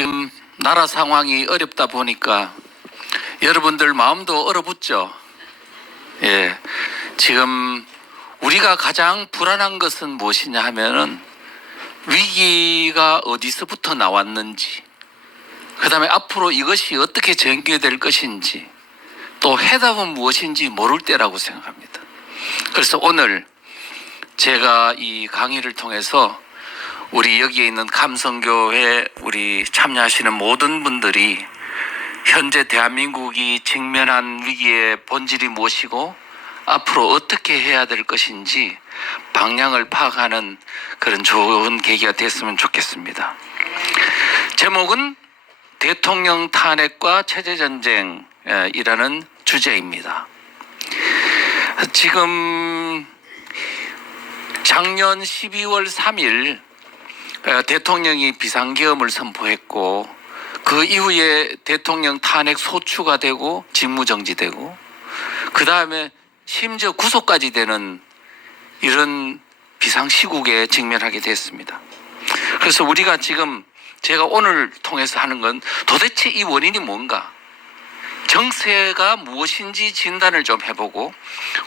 지금 나라 상황이 어렵다 보니까 여러분들 마음도 얼어붙죠. 예, 지금 우리가 가장 불안한 것은 무엇이냐 하면은 위기가 어디서부터 나왔는지, 그 다음에 앞으로 이것이 어떻게 전개될 것인지, 또 해답은 무엇인지 모를 때라고 생각합니다. 그래서 오늘 제가 이 강의를 통해서 우리 여기에 있는 감성교회 우리 참여하시는 모든 분들이 현재 대한민국이 직면한 위기의 본질이 무엇이고 앞으로 어떻게 해야 될 것인지 방향을 파악하는 그런 좋은 계기가 됐으면 좋겠습니다. 제목은 대통령 탄핵과 체제전쟁이라는 주제입니다. 지금 작년 12월 3일 대통령이 비상계엄을 선포했고, 그 이후에 대통령 탄핵 소추가 되고 직무정지되고, 그 다음에 심지어 구속까지 되는 이런 비상시국에 직면하게 됐습니다. 그래서 우리가 지금 제가 오늘 통해서 하는 건 도대체 이 원인이 뭔가, 정세가 무엇인지 진단을 좀 해보고,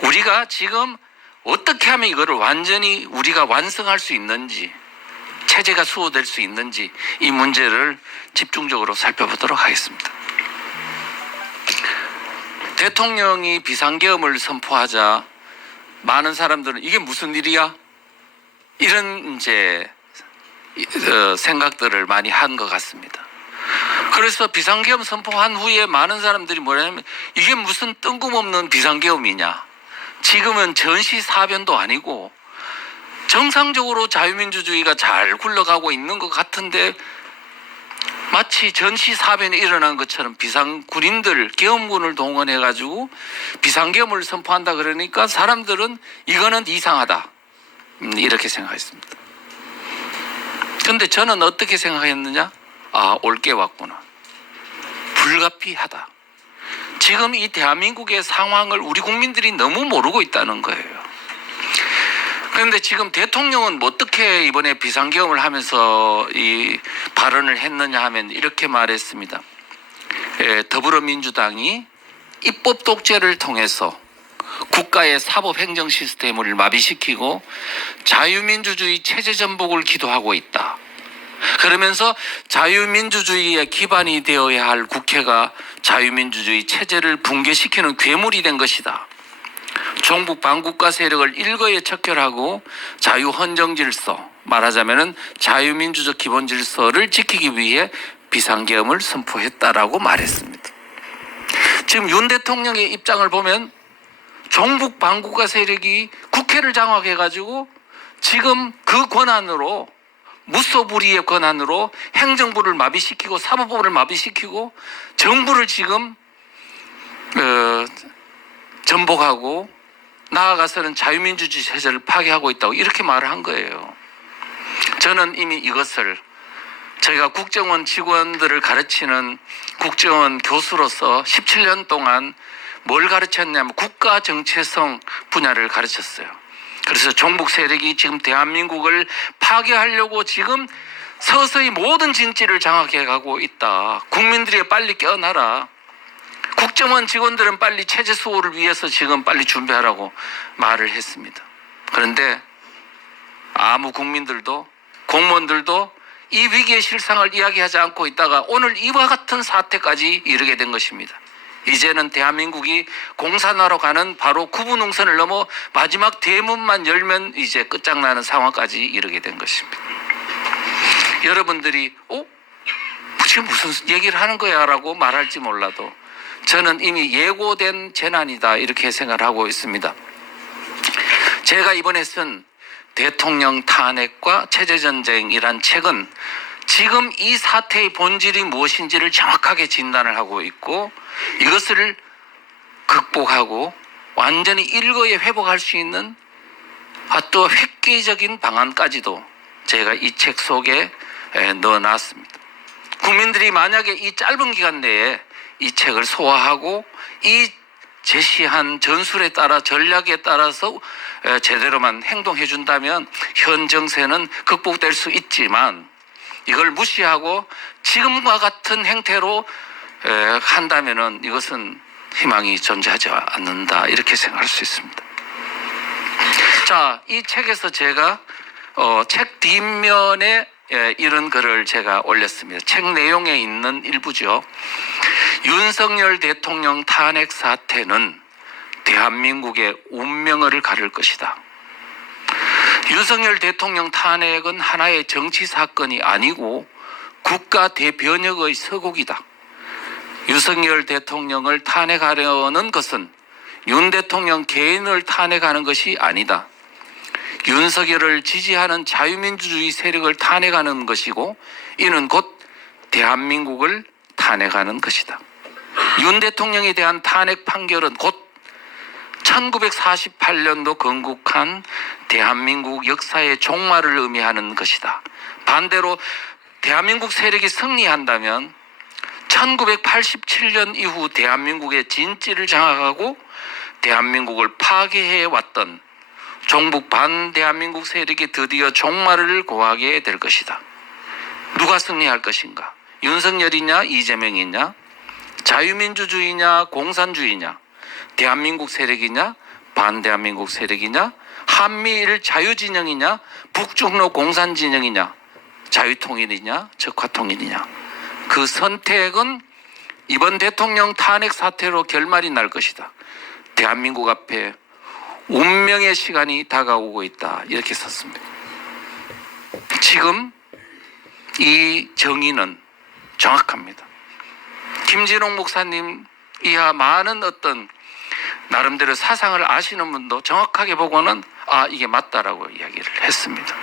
우리가 지금 어떻게 하면 이거를 완전히 우리가 완성할 수 있는지, 체제가 수호될 수 있는지, 이 문제를 집중적으로 살펴보도록 하겠습니다. 대통령이 비상계엄을 선포하자 많은 사람들은 이게 무슨 일이야? 이런 이제 생각들을 많이 한 것 같습니다. 그래서 비상계엄 선포한 후에 많은 사람들이 뭐냐면 이게 무슨 뜬금없는 비상계엄이냐? 지금은 전시사변도 아니고 정상적으로 자유민주주의가 잘 굴러가고 있는 것 같은데 마치 전시사변이 일어난 것처럼 군인들, 계엄군을 동원해가지고 비상계엄을 선포한다 그러니까 사람들은 이거는 이상하다, 이렇게 생각했습니다. 그런데 저는 어떻게 생각했느냐? 올 게 왔구나. 불가피하다. 지금 이 대한민국의 상황을 우리 국민들이 너무 모르고 있다는 거예요. 그런데 지금 대통령은 어떻게 이번에 비상계엄을 하면서 이 발언을 했느냐 하면 이렇게 말했습니다. 더불어민주당이 입법 독재를 통해서 국가의 사법 행정 시스템을 마비시키고 자유민주주의 체제 전복을 기도하고 있다. 그러면서 자유민주주의의 기반이 되어야 할 국회가 자유민주주의 체제를 붕괴시키는 괴물이 된 것이다. 종북 반국가 세력을 일거에 척결하고 자유헌정질서, 말하자면은 자유민주적 기본질서를 지키기 위해 비상계엄을 선포했다라고 말했습니다. 지금 윤 대통령의 입장을 보면 종북 반국가 세력이 국회를 장악해가지고 지금 그 권한으로, 무소불위의 권한으로 행정부를 마비시키고 사법부를 마비시키고 정부를 지금 전복하고 나아가서는 자유민주주의 체제를 파괴하고 있다고 이렇게 말을 한 거예요. 저는 이미 이것을 저희가 국정원 직원들을 가르치는 국정원 교수로서 17년 동안 뭘 가르쳤냐면 국가 정체성 분야를 가르쳤어요. 그래서 종북 세력이 지금 대한민국을 파괴하려고 지금 서서히 모든 진지를 장악해 가고 있다. 국민들이 빨리 깨어나라. 국정원 직원들은 빨리 체제 수호를 위해서 지금 빨리 준비하라고 말을 했습니다. 그런데 아무 국민들도 공무원들도 이 위기의 실상을 이야기하지 않고 있다가 오늘 이와 같은 사태까지 이르게 된 것입니다. 이제는 대한민국이 공산화로 가는 바로 구분홍선을 넘어 마지막 대문만 열면 이제 끝장나는 상황까지 이르게 된 것입니다. 여러분들이 지금 무슨 얘기를 하는 거야 라고 말할지 몰라도 저는 이미 예고된 재난이다, 이렇게 생각을 하고 있습니다. 제가 이번에 쓴 대통령 탄핵과 체제전쟁이란 책은 지금 이 사태의 본질이 무엇인지를 정확하게 진단을 하고 있고, 이것을 극복하고 완전히 일거에 회복할 수 있는 또 획기적인 방안까지도 제가 이 책 속에 넣어놨습니다. 국민들이 만약에 이 짧은 기간 내에 이 책을 소화하고 이 제시한 전술에 따라, 전략에 따라서 제대로만 행동해 준다면 현 정세는 극복될 수 있지만, 이걸 무시하고 지금과 같은 행태로 한다면은 이것은 희망이 존재하지 않는다, 이렇게 생각할 수 있습니다. 자, 이 책에서 제가 책 뒷면에 이런 글을 제가 올렸습니다. 책 내용에 있는 일부죠. 윤석열 대통령 탄핵 사태는 대한민국의 운명을 가를 것이다. 윤석열 대통령 탄핵은 하나의 정치 사건이 아니고 국가 대변혁의 서곡이다. 윤석열 대통령을 탄핵하려는 것은 윤 대통령 개인을 탄핵하는 것이 아니다. 윤석열을 지지하는 자유민주주의 세력을 탄핵하는 것이고 이는 곧 대한민국을 탄핵하는 것이다. 윤 대통령에 대한 탄핵 판결은 곧 1948년도 건국한 대한민국 역사의 종말을 의미하는 것이다. 반대로 대한민국 세력이 승리한다면 1987년 이후 대한민국의 진지를 장악하고 대한민국을 파괴해왔던 종북 반대한민국 세력이 드디어 종말을 고하게 될 것이다. 누가 승리할 것인가? 윤석열이냐 이재명이냐? 자유민주주의냐 공산주의냐? 대한민국 세력이냐 반대한민국 세력이냐? 한미일 자유진영이냐 북중로 공산진영이냐? 자유통일이냐 적화통일이냐? 그 선택은 이번 대통령 탄핵 사태로 결말이 날 것이다. 대한민국 앞에 운명의 시간이 다가오고 있다, 이렇게 썼습니다. 지금 이 정의는 정확합니다. 김진홍 목사님 이하 많은 어떤 나름대로 사상을 아시는 분도 정확하게 보고는 이게 맞다라고 이야기를 했습니다.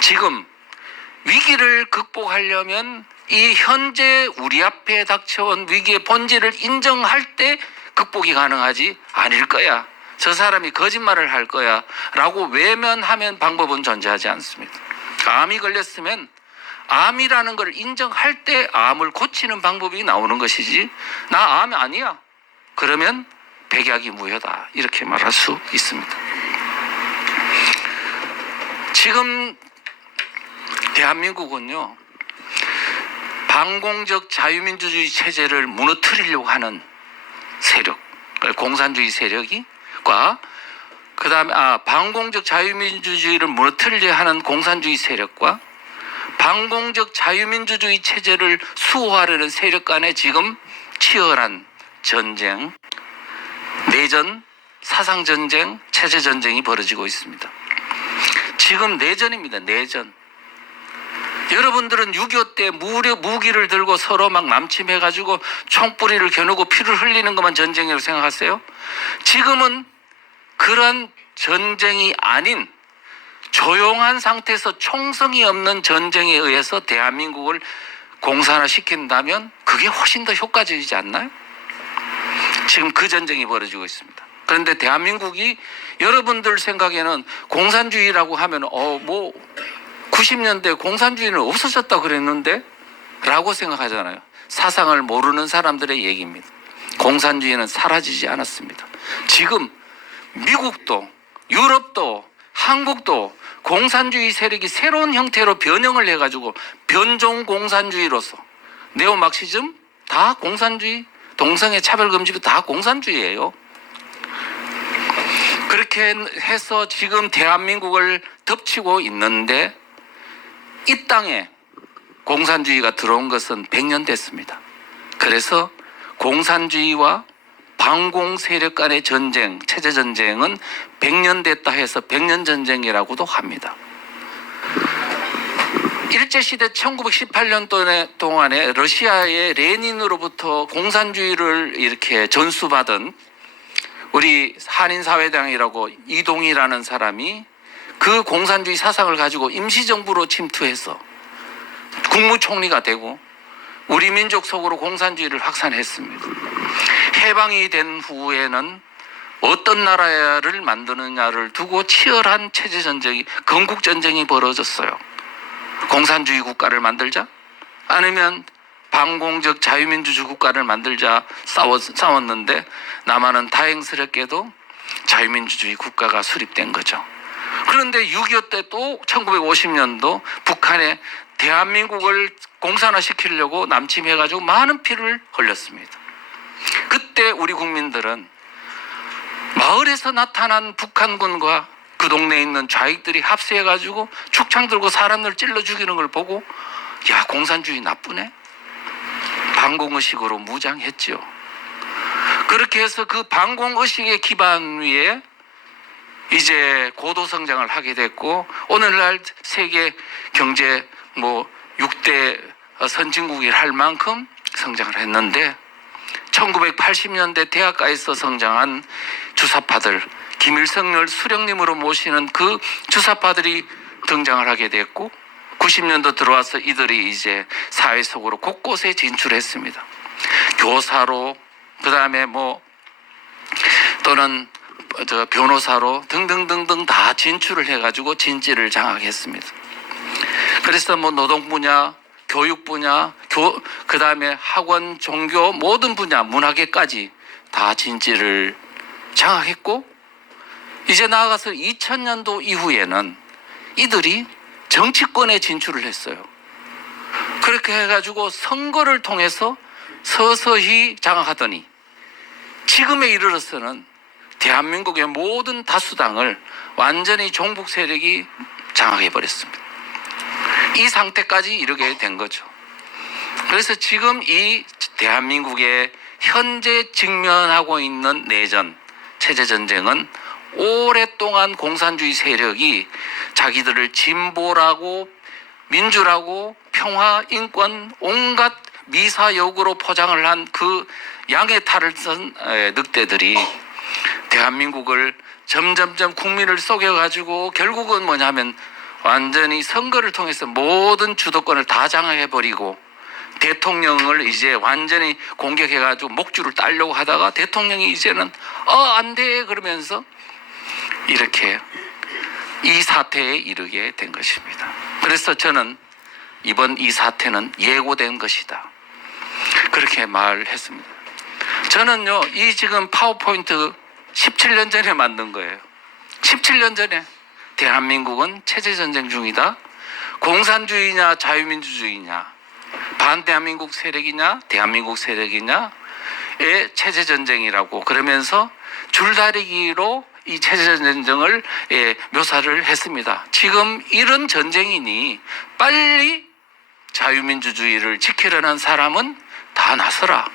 지금 위기를 극복하려면 이 현재 우리 앞에 닥쳐온 위기의 본질을 인정할 때 극복이 가능하지 아닐 거야, 저 사람이 거짓말을 할 거야 라고 외면하면 방법은 존재하지 않습니다. 암이 걸렸으면 암이라는 걸 인정할 때 암을 고치는 방법이 나오는 것이지, 나 암이 아니야 그러면 백약이 무효다, 이렇게 말할 수 있습니다. 지금 대한민국은요, 반공적 자유민주주의 체제를 무너뜨리려고 하는 세력, 공산주의 세력과 그 다음에 반공적 자유민주주의를 무너뜨리려 하는 공산주의 세력과 반공적 자유민주주의 체제를 수호하려는 세력 간에 지금 치열한 전쟁, 내전, 사상전쟁, 체제전쟁이 벌어지고 있습니다. 지금 내전입니다. 내전. 여러분들은 6.25 때 무기를 들고 서로 막 남침해가지고 총뿌리를 겨누고 피를 흘리는 것만 전쟁이라고 생각하세요? 지금은 그런 전쟁이 아닌 조용한 상태에서 총성이 없는 전쟁에 의해서 대한민국을 공산화시킨다면 그게 훨씬 더 효과적이지 않나요? 지금 그 전쟁이 벌어지고 있습니다. 그런데 대한민국이 여러분들 생각에는 공산주의라고 하면 90년대 공산주의는 없어졌다 그랬는데 라고 생각하잖아요. 사상을 모르는 사람들의 얘기입니다. 공산주의는 사라지지 않았습니다. 지금 미국도 유럽도 한국도 공산주의 세력이 새로운 형태로 변형을 해가지고 변종 공산주의로서, 네오마르크시즘 다 공산주의, 동성애 차별금지도 다 공산주의예요. 그렇게 해서 지금 대한민국을 덮치고 있는데 이 땅에 공산주의가 들어온 것은 100년 됐습니다. 그래서 공산주의와 반공 세력 간의 전쟁, 체제 전쟁은 100년 됐다 해서 100년 전쟁이라고도 합니다. 일제시대 1918년 동안에 러시아의 레닌으로부터 공산주의를 이렇게 전수받은 우리 한인사회당이라고 이동희라는 사람이 그 공산주의 사상을 가지고 임시정부로 침투해서 국무총리가 되고 우리 민족 속으로 공산주의를 확산했습니다. 해방이 된 후에는 어떤 나라를 만드느냐를 두고 치열한 체제전쟁이, 건국전쟁이 벌어졌어요. 공산주의 국가를 만들자? 아니면 반공적 자유민주주의 국가를 만들자 싸웠는데 남한은 다행스럽게도 자유민주주의 국가가 수립된 거죠. 그런데 6.25 때 또 1950년도 북한에 대한민국을 공산화시키려고 남침해가지고 많은 피를 흘렸습니다. 그때 우리 국민들은 마을에서 나타난 북한군과 그 동네에 있는 좌익들이 합세해가지고 축창 들고 사람들 찔러 죽이는 걸 보고 야, 공산주의 나쁘네? 반공의식으로 무장했죠. 그렇게 해서 그 반공의식의 기반 위에 이제 고도 성장을 하게 됐고, 오늘날 세계 경제 6대 선진국이 할 만큼 성장을 했는데, 1980년대 대학가에서 성장한 주사파들, 김일성을 수령님으로 모시는 그 주사파들이 등장을 하게 됐고, 90년도 들어와서 이들이 이제 사회 속으로 곳곳에 진출했습니다. 교사로, 그 다음에 또는 변호사로 등등등등 다 진출을 해가지고 진지를 장악했습니다. 그래서 노동 분야, 교육 분야, 그 다음에 학원, 종교 모든 분야, 문화계까지 다 진지를 장악했고, 이제 나아가서 2000년도 이후에는 이들이 정치권에 진출을 했어요. 그렇게 해가지고 선거를 통해서 서서히 장악하더니 지금에 이르러서는 대한민국의 모든 다수당을 완전히 종북 세력이 장악해버렸습니다. 이 상태까지 이르게 된 거죠. 그래서 지금 이 대한민국의 현재 직면하고 있는 내전, 체제전쟁은 오랫동안 공산주의 세력이 자기들을 진보라고 민주라고 평화, 인권, 온갖 미사역으로 포장을 한 그 양의 탈을 쓴 늑대들이 대한민국을 점점점 국민을 속여가지고 결국은 뭐냐면 완전히 선거를 통해서 모든 주도권을 다 장악해버리고 대통령을 이제 완전히 공격해가지고 목줄을 따려고 하다가 대통령이 이제는 안 돼 그러면서 이렇게 이 사태에 이르게 된 것입니다. 그래서 저는 이번 이 사태는 예고된 것이다, 그렇게 말했습니다. 저는요, 이 지금 파워포인트 17년 전에 만든 거예요. 17년 전에 대한민국은 체제전쟁 중이다. 공산주의냐 자유민주주의냐, 반대한민국 세력이냐 대한민국 세력이냐의 체제전쟁이라고 그러면서 줄다리기로 이 체제전쟁을 묘사를 했습니다. 지금 이런 전쟁이니 빨리 자유민주주의를 지키려는 사람은 다 나서라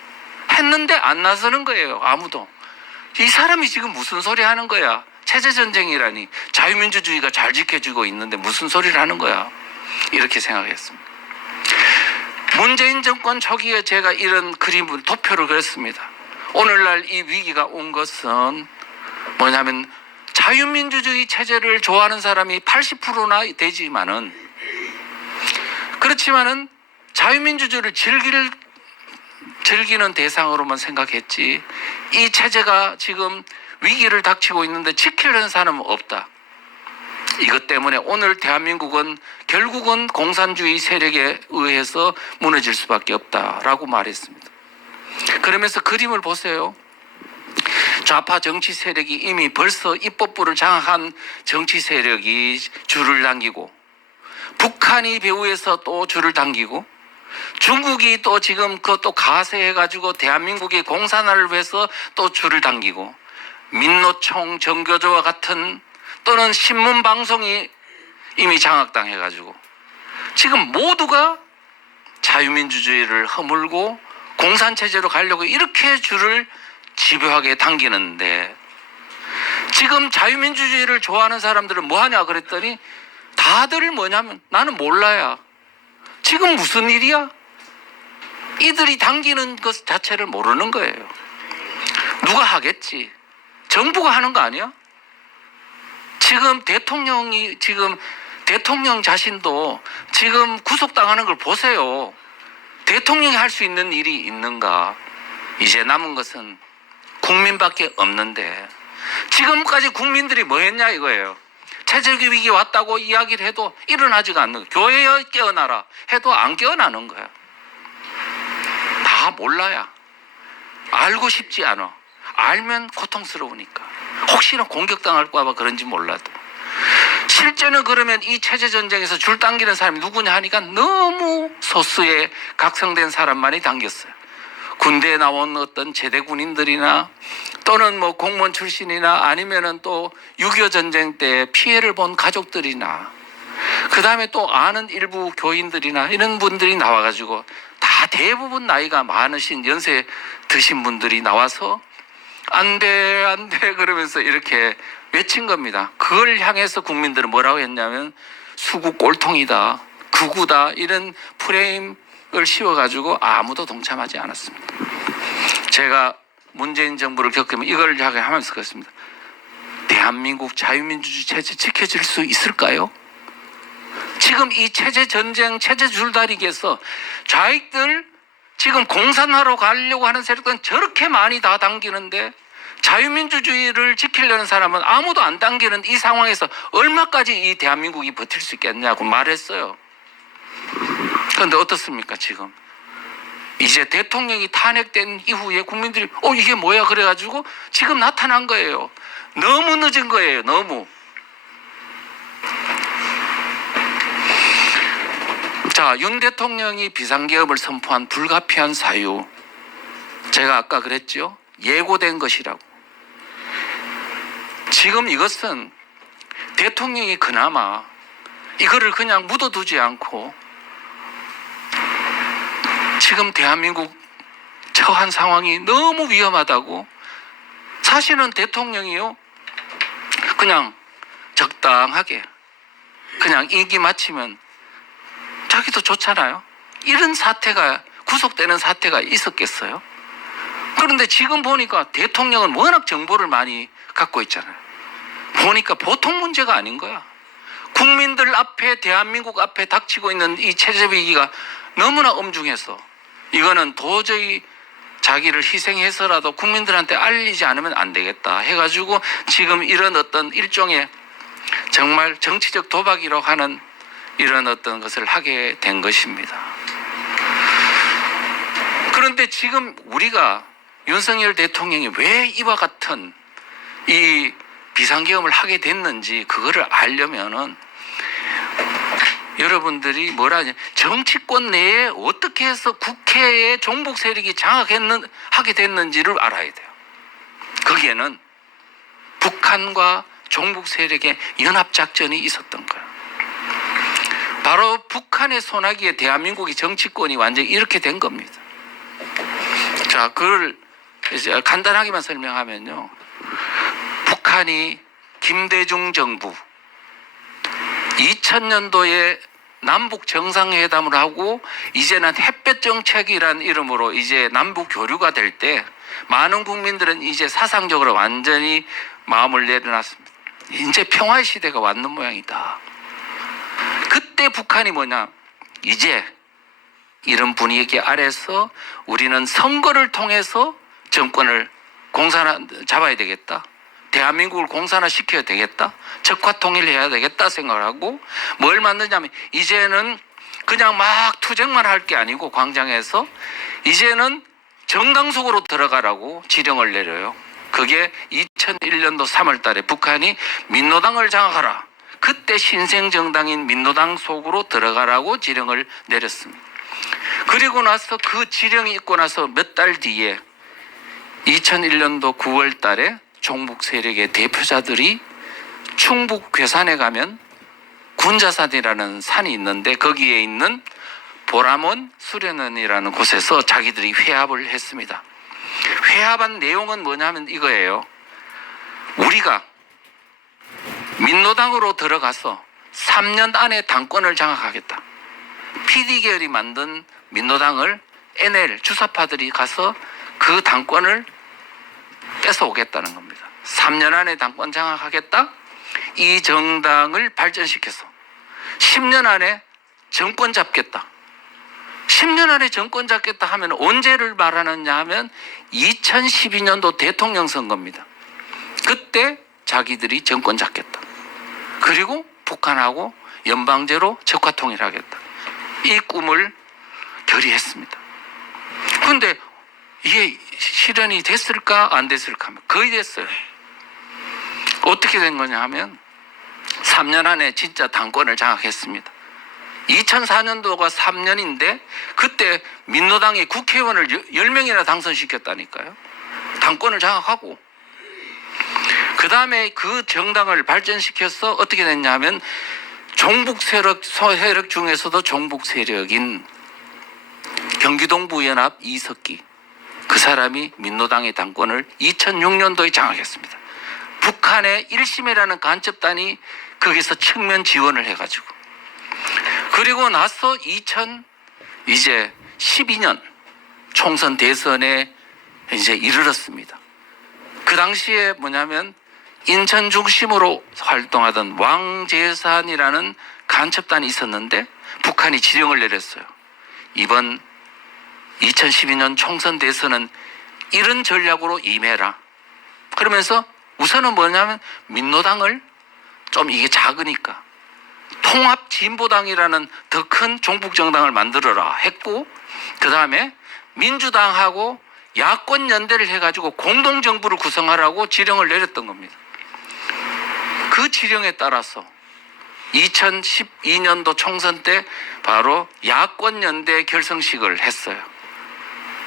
했는데 안 나서는 거예요. 아무도. 이 사람이 지금 무슨 소리 하는 거야? 체제전쟁이라니, 자유민주주의가 잘 지켜지고 있는데 무슨 소리를 하는 거야? 이렇게 생각했습니다. 문재인 정권 초기에 제가 이런 그림을 도표를 그렸습니다. 오늘날 이 위기가 온 것은 뭐냐면 자유민주주의 체제를 좋아하는 사람이 80%나 되지만은, 그렇지만은 자유민주주의를 즐기는 대상으로만 생각했지 이 체제가 지금 위기를 닥치고 있는데 지키려는 사람은 없다. 이것 때문에 오늘 대한민국은 결국은 공산주의 세력에 의해서 무너질 수밖에 없다라고 말했습니다. 그러면서 그림을 보세요. 좌파 정치 세력이 이미 벌써 입법부를 장악한 정치 세력이 줄을 당기고, 북한이 배후에서 또 줄을 당기고, 중국이 또 지금 그것도 가세해가지고 대한민국의 공산화를 위해서 또 줄을 당기고, 민노총, 정교조와 같은 또는 신문방송이 이미 장악당해가지고 지금 모두가 자유민주주의를 허물고 공산체제로 가려고 이렇게 줄을 집요하게 당기는데, 지금 자유민주주의를 좋아하는 사람들은 뭐하냐 그랬더니 다들 뭐냐면 나는 몰라야. 지금 무슨 일이야? 이들이 당기는 것 자체를 모르는 거예요. 누가 하겠지? 정부가 하는 거 아니야? 지금 대통령 자신도 지금 구속당하는 걸 보세요. 대통령이 할 수 있는 일이 있는가? 이제 남은 것은 국민밖에 없는데, 지금까지 국민들이 뭐 했냐 이거예요. 체제적 위기 왔다고 이야기를 해도 일어나지가 않는 거예요. 교회에 깨어나라 해도 안 깨어나는 거야. 다 몰라야. 알고 싶지 않아. 알면 고통스러우니까. 혹시나 공격당할까 봐 그런지 몰라도. 실제는 그러면 이 체제 전쟁에서 줄 당기는 사람이 누구냐 하니까 너무 소수의 각성된 사람만이 당겼어요. 군대에 나온 어떤 제대 군인들이나 또는 뭐 공무원 출신이나 아니면은 또 6.25 전쟁 때 피해를 본 가족들이나 그 다음에 또 아는 일부 교인들이나 이런 분들이 나와가지고 다 대부분 나이가 많으신 연세 드신 분들이 나와서 안 돼, 안 돼 그러면서 이렇게 외친 겁니다. 그걸 향해서 국민들은 뭐라고 했냐면 수구 꼴통이다, 극우다 이런 프레임을 씌워가지고 아무도 동참하지 않았습니다. 제가 문재인 정부를 겪으면 이걸 하면서 그렇습니다. 대한민국 자유민주주의 체제 지켜질 수 있을까요? 지금 이 체제 전쟁, 체제 줄다리기에서 좌익들 지금 공산화로 가려고 하는 세력들은 저렇게 많이 다 당기는데 자유민주주의를 지키려는 사람은 아무도 안 당기는 이 상황에서 얼마까지 이 대한민국이 버틸 수 있겠냐고 말했어요. 그런데 어떻습니까 지금? 이제 대통령이 탄핵된 이후에 국민들이 이게 뭐야 그래가지고 지금 나타난 거예요. 너무 늦은 거예요. 너무. 자, 윤 대통령이 비상계엄을 선포한 불가피한 사유, 제가 아까 그랬죠. 예고된 것이라고. 지금 이것은 대통령이 그나마 이거를 그냥 묻어두지 않고 지금 대한민국 처한 상황이 너무 위험하다고, 사실은 대통령이요 그냥 적당하게 그냥 임기 마치면 자기도 좋잖아요. 이런 사태가, 구속되는 사태가 있었겠어요? 그런데 지금 보니까 대통령은 워낙 정보를 많이 갖고 있잖아요. 보니까 보통 문제가 아닌 거야. 국민들 앞에, 대한민국 앞에 닥치고 있는 이 체제 위기가 너무나 엄중해서 이거는 도저히 자기를 희생해서라도 국민들한테 알리지 않으면 안 되겠다 해가지고 지금 이런 어떤 일종의 정말 정치적 도박이라고 하는 이런 어떤 것을 하게 된 것입니다. 그런데 지금 우리가 윤석열 대통령이 왜 이와 같은 이 비상계엄을 하게 됐는지 그거를 알려면은 여러분들이 뭐라 하냐, 정치권 내에 어떻게 해서 국회의 종북 세력이 장악하게 됐는지를 알아야 돼요. 거기에는 북한과 종북 세력의 연합작전이 있었던 거예요. 바로 북한의 소나기에 대한민국의 정치권이 완전히 이렇게 된 겁니다. 자, 그걸 이제 간단하게만 설명하면요. 북한이 김대중 정부 2000년도에 남북 정상회담을 하고 이제는 햇볕 정책이라는 이름으로 이제 남북 교류가 될 때 많은 국민들은 이제 사상적으로 완전히 마음을 내려놨습니다. 이제 평화의 시대가 왔는 모양이다. 그때 북한이 뭐냐, 이제 이런 분위기 아래서 우리는 선거를 통해서 정권을 잡아야 되겠다. 대한민국을 공산화시켜야 되겠다. 적화통일해야 되겠다 생각을 하고 뭘 만드냐면 이제는 그냥 막 투쟁만 할 게 아니고 광장에서 이제는 정당 속으로 들어가라고 지령을 내려요. 그게 2001년도 3월 달에 북한이 민노당을 장악하라. 그때 신생정당인 민노당 속으로 들어가라고 지령을 내렸습니다. 그리고 나서 그 지령이 있고 나서 몇 달 뒤에 2001년도 9월 달에 종북 세력의 대표자들이 충북 괴산에 가면 군자산이라는 산이 있는데 거기에 있는 보람원 수련원이라는 곳에서 자기들이 회합을 했습니다. 회합한 내용은 뭐냐면 이거예요. 우리가 민노당으로 들어가서 3년 안에 당권을 장악하겠다. PD계열이 만든 민노당을 NL 주사파들이 가서 그 당권을 뺏어오겠다는 겁니다. 3년 안에 당권 장악하겠다. 이 정당을 발전시켜서 10년 안에 정권 잡겠다. 10년 안에 정권 잡겠다 하면 언제를 말하느냐 하면 2012년도 대통령 선거입니다. 그때 자기들이 정권 잡겠다. 그리고 북한하고 연방제로 적화통일하겠다. 이 꿈을 결의했습니다. 그런데 이게 실현이 됐을까 안 됐을까 하면 거의 됐어요. 어떻게 된 거냐 하면 3년 안에 진짜 당권을 장악했습니다. 2004년도가 3년인데 그때 민노당이 국회의원을 10명이나 당선시켰다니까요. 당권을 장악하고. 그 다음에 그 정당을 발전시켜서 어떻게 됐냐면 종북 세력 중에서도 종북 세력인 경기동부연합 이석기, 그 사람이 민노당의 당권을 2006년도에 장악했습니다. 북한의 1심이라는 간첩단이 거기서 측면 지원을 해가지고. 그리고 나서 2012년 총선 대선에 이제 이르렀습니다. 그 당시에 뭐냐면 인천 중심으로 활동하던 왕재산이라는 간첩단이 있었는데 북한이 지령을 내렸어요. 이번 2012년 총선 대선은 이런 전략으로 임해라. 그러면서 우선은 뭐냐면 민노당을 좀 이게 작으니까 통합진보당이라는 더 큰 종북정당을 만들어라 했고, 그 다음에 민주당하고 야권 연대를 해가지고 공동정부를 구성하라고 지령을 내렸던 겁니다. 그 지령에 따라서 2012년도 총선 때 바로 야권 연대 결성식을 했어요.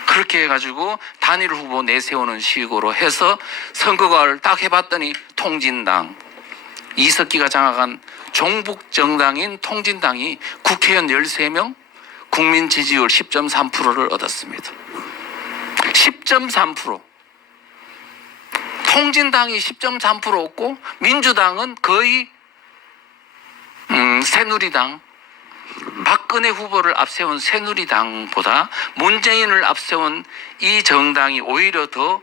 그렇게 해가지고 단일 후보 내세우는 식으로 해서 선거를 딱 해봤더니 통진당, 이석기가 장악한 종북정당인 통진당이 국회의원 13명, 국민 지지율 10.3%를 얻었습니다. 10.3%. 통진당이 10.3% 얻고 민주당은 거의 새누리당, 박근혜 후보를 앞세운 새누리당보다 문재인을 앞세운 이 정당이 오히려 더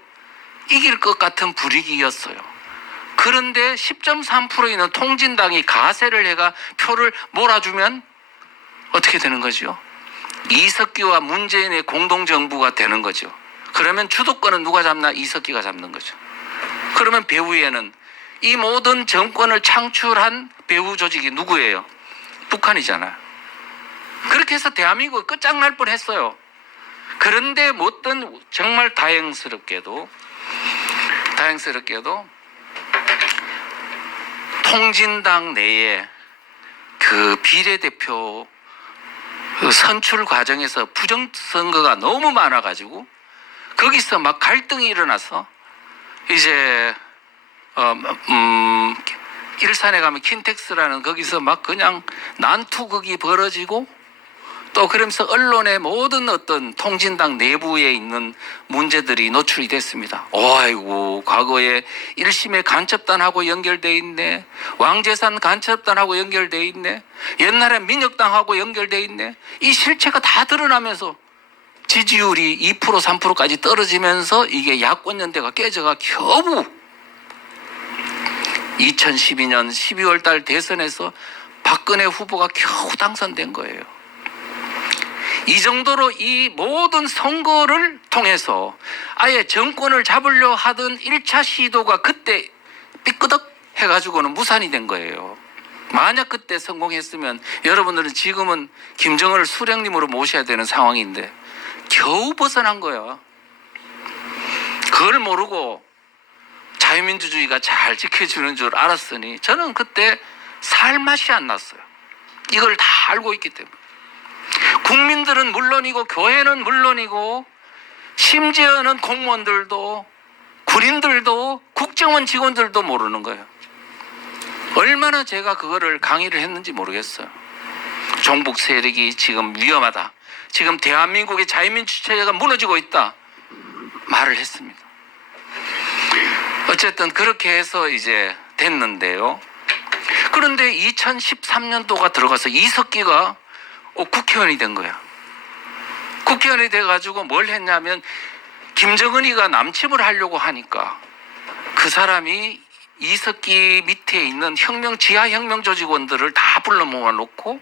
이길 것 같은 분위기였어요. 그런데 10.3% 있는 통진당이 가세를 해가 표를 몰아주면 어떻게 되는 거죠? 이석기와 문재인의 공동정부가 되는 거죠. 그러면 주도권은 누가 잡나? 이석기가 잡는 거죠. 그러면 배후에는 이 모든 정권을 창출한 배후 조직이 누구예요? 북한이잖아요. 그렇게 해서 대한민국이 끝장날 뻔했어요. 그런데 못된 정말 다행스럽게도 통진당 내에 그 비례대표 선출 과정에서 부정선거가 너무 많아가지고 거기서 막 갈등이 일어나서 이제 일산에 가면 킨텍스라는 거기서 막 그냥 난투극이 벌어지고 또 그러면서 언론의 모든 어떤 통진당 내부에 있는 문제들이 노출이 됐습니다. 아이고, 과거에 1심의 간첩단하고 연결돼 있네. 왕재산 간첩단하고 연결돼 있네. 옛날에 민혁당하고 연결돼 있네. 이 실체가 다 드러나면서 지지율이 2% 3%까지 떨어지면서 이게 야권연대가 깨져가 겨우 2012년 12월 달 대선에서 박근혜 후보가 겨우 당선된 거예요. 이 정도로 이 모든 선거를 통해서 아예 정권을 잡으려 하던 1차 시도가 그때 삐끄덕 해가지고는 무산이 된 거예요. 만약 그때 성공했으면 여러분들은 지금은 김정은을 수령님으로 모셔야 되는 상황인데 겨우 벗어난 거예요. 그걸 모르고 자유민주주의가 잘 지켜주는 줄 알았으니 저는 그때 살 맛이 안 났어요. 이걸 다 알고 있기 때문에. 국민들은 물론이고 교회는 물론이고 심지어는 공무원들도 군인들도 국정원 직원들도 모르는 거예요. 얼마나 제가 그거를 강의를 했는지 모르겠어요. 종북 세력이 지금 위험하다. 지금 대한민국의 자유민주체제가 무너지고 있다. 말을 했습니다. 어쨌든 그렇게 해서 이제 됐는데요. 그런데 2013년도가 들어가서 이석기가 국회의원이 된 거야. 국회의원이 돼가지고 뭘 했냐면 김정은이가 남침을 하려고 하니까 그 사람이 이석기 밑에 있는 지하혁명 조직원들을 다 불러 모아놓고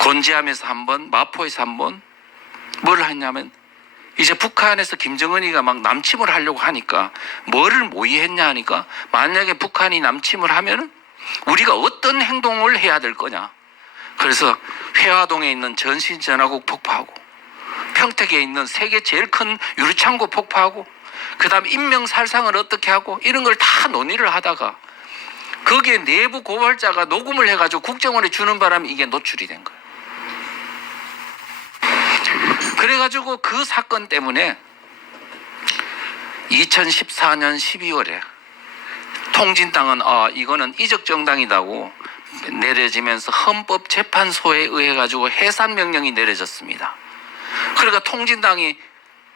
곤지암에서 한 번, 마포에서 한 번 뭘 했냐면 이제 북한에서 김정은이가 막 남침을 하려고 하니까 뭐를 모의했냐 하니까 만약에 북한이 남침을 하면은 우리가 어떤 행동을 해야 될 거냐. 그래서 회화동에 있는 전신전화국 폭파하고 평택에 있는 세계 제일 큰 유리창고 폭파하고 그 다음 인명살상을 어떻게 하고 이런 걸 다 논의를 하다가 거기에 내부 고발자가 녹음을 해가지고 국정원에 주는 바람에 이게 노출이 된 거예요. 그래가지고 그 사건 때문에 2014년 12월에 통진당은 이거는 이적정당이라고 내려지면서 헌법재판소에 의해 가지고 해산 명령이 내려졌습니다. 그러니까 통진당이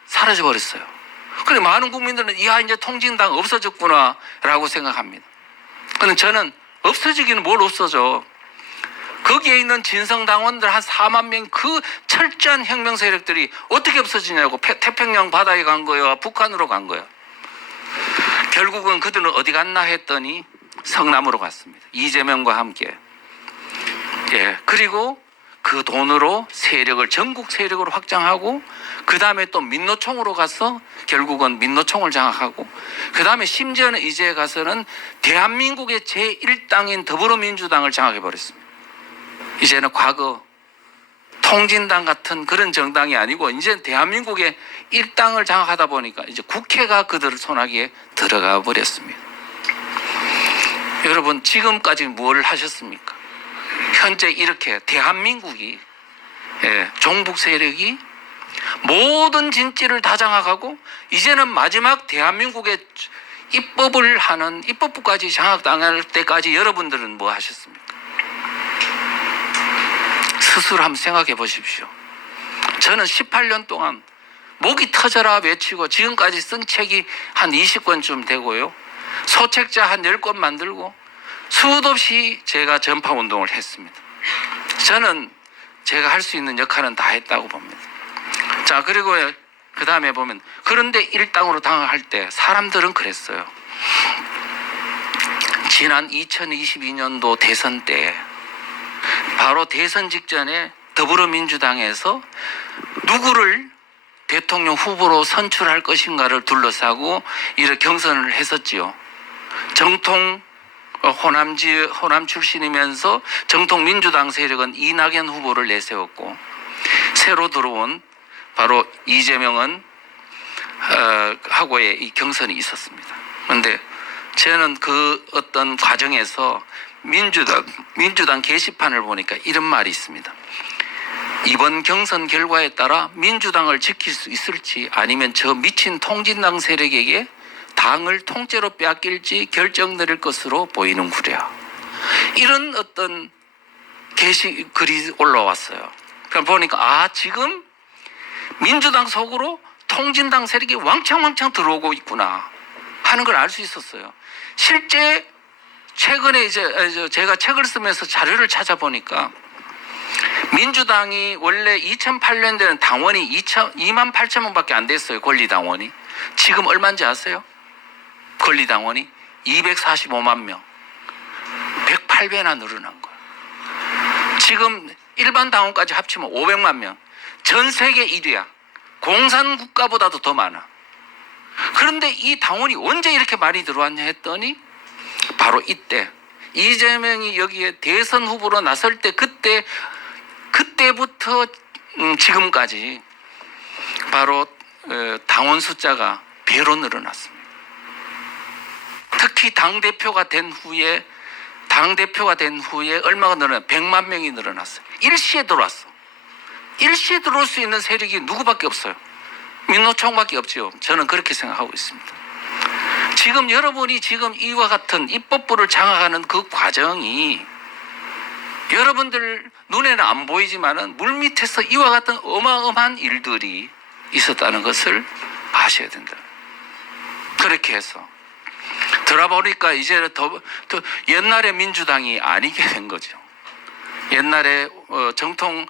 사라져 버렸어요. 그래 많은 국민들은 이제 통진당 없어졌구나라고 생각합니다. 근데 저는 없어지기는 뭘 없어져. 거기에 있는 진성당원들 한 4만 명 그 철저한 혁명 세력들이 어떻게 없어지냐고. 태평양 바다에 간 거야, 북한으로 간 거야. 결국은 그들은 어디 갔나 했더니 성남으로 갔습니다. 이재명과 함께. 예, 그리고 그 돈으로 세력을 전국 세력으로 확장하고 그 다음에 또 민노총으로 가서 결국은 민노총을 장악하고 그 다음에 심지어는 이제 가서는 대한민국의 제1당인 더불어민주당을 장악해버렸습니다. 이제는 과거 통진당 같은 그런 정당이 아니고 이제 대한민국의 일당을 장악하다 보니까 이제 국회가 그들을 손아귀에 들어가 버렸습니다. 여러분 지금까지 뭘 하셨습니까? 현재 이렇게 대한민국이 종북 세력이 모든 진지를 다 장악하고 이제는 마지막 대한민국의 입법을 하는 입법부까지 장악당할 때까지 여러분들은 뭐 하셨습니까? 스스로 한번 생각해 보십시오. 저는 18년 동안 목이 터져라 외치고 지금까지 쓴 책이 한 20권쯤 되고요. 소책자 한 10권 만들고 수도 없이 제가 전파운동을 했습니다. 저는 제가 할 수 있는 역할은 다 했다고 봅니다. 자, 그리고 그 다음에 보면 그런데 일당으로 당할 때 사람들은 그랬어요. 지난 2022년도 대선 때 바로 대선 직전에 더불어민주당에서 누구를 대통령 후보로 선출할 것인가를 둘러싸고 이렇게 경선을 했었지요. 정통 호남 출신이면서 정통 민주당 세력은 이낙연 후보를 내세웠고 새로 들어온 바로 이재명은 하고의 이 경선이 있었습니다. 그런데 저는 그 어떤 과정에서 민주당 게시판을 보니까 이런 말이 있습니다. 이번 경선 결과에 따라 민주당을 지킬 수 있을지 아니면 저 미친 통진당 세력에게 당을 통째로 빼앗길지 결정 내릴 것으로 보이는구려. 이런 어떤 글이 올라왔어요. 그럼 보니까 지금 민주당 속으로 통진당 세력이 왕창 들어오고 있구나 하는 걸 알 수 있었어요. 실제 최근에 이제 제가 책을 쓰면서 자료를 찾아보니까 민주당이 원래 2008년도에는 당원이 2만 8천 명밖에 안 됐어요. 권리당원이. 지금 얼마인지 아세요? 권리당원이 245만 명. 108배나 늘어난 거예요. 지금 일반 당원까지 합치면 500만 명. 전 세계 1위야. 공산국가보다도 더 많아. 그런데 이 당원이 언제 이렇게 많이 들어왔냐 했더니 바로 이때 이재명이 여기에 대선 후보로 나설 때 그때부터 지금까지 바로 당원 숫자가 배로 늘어났습니다. 특히 당대표가 된 후에 얼마가 늘어났어요? 100만 명이 늘어났어요. 일시에 들어왔어. 일시에 들어올 수 있는 세력이 누구밖에 없어요. 민노총밖에 없죠. 저는 그렇게 생각하고 있습니다. 지금 여러분이 지금 이와 같은 입법부를 장악하는 그 과정이 여러분들 눈에는 안 보이지만은 물밑에서 이와 같은 어마어마한 일들이 있었다는 것을 아셔야 된다. 그렇게 해서 들어보니까 이제 더 옛날의 민주당이 아니게 된 거죠. 옛날에 정통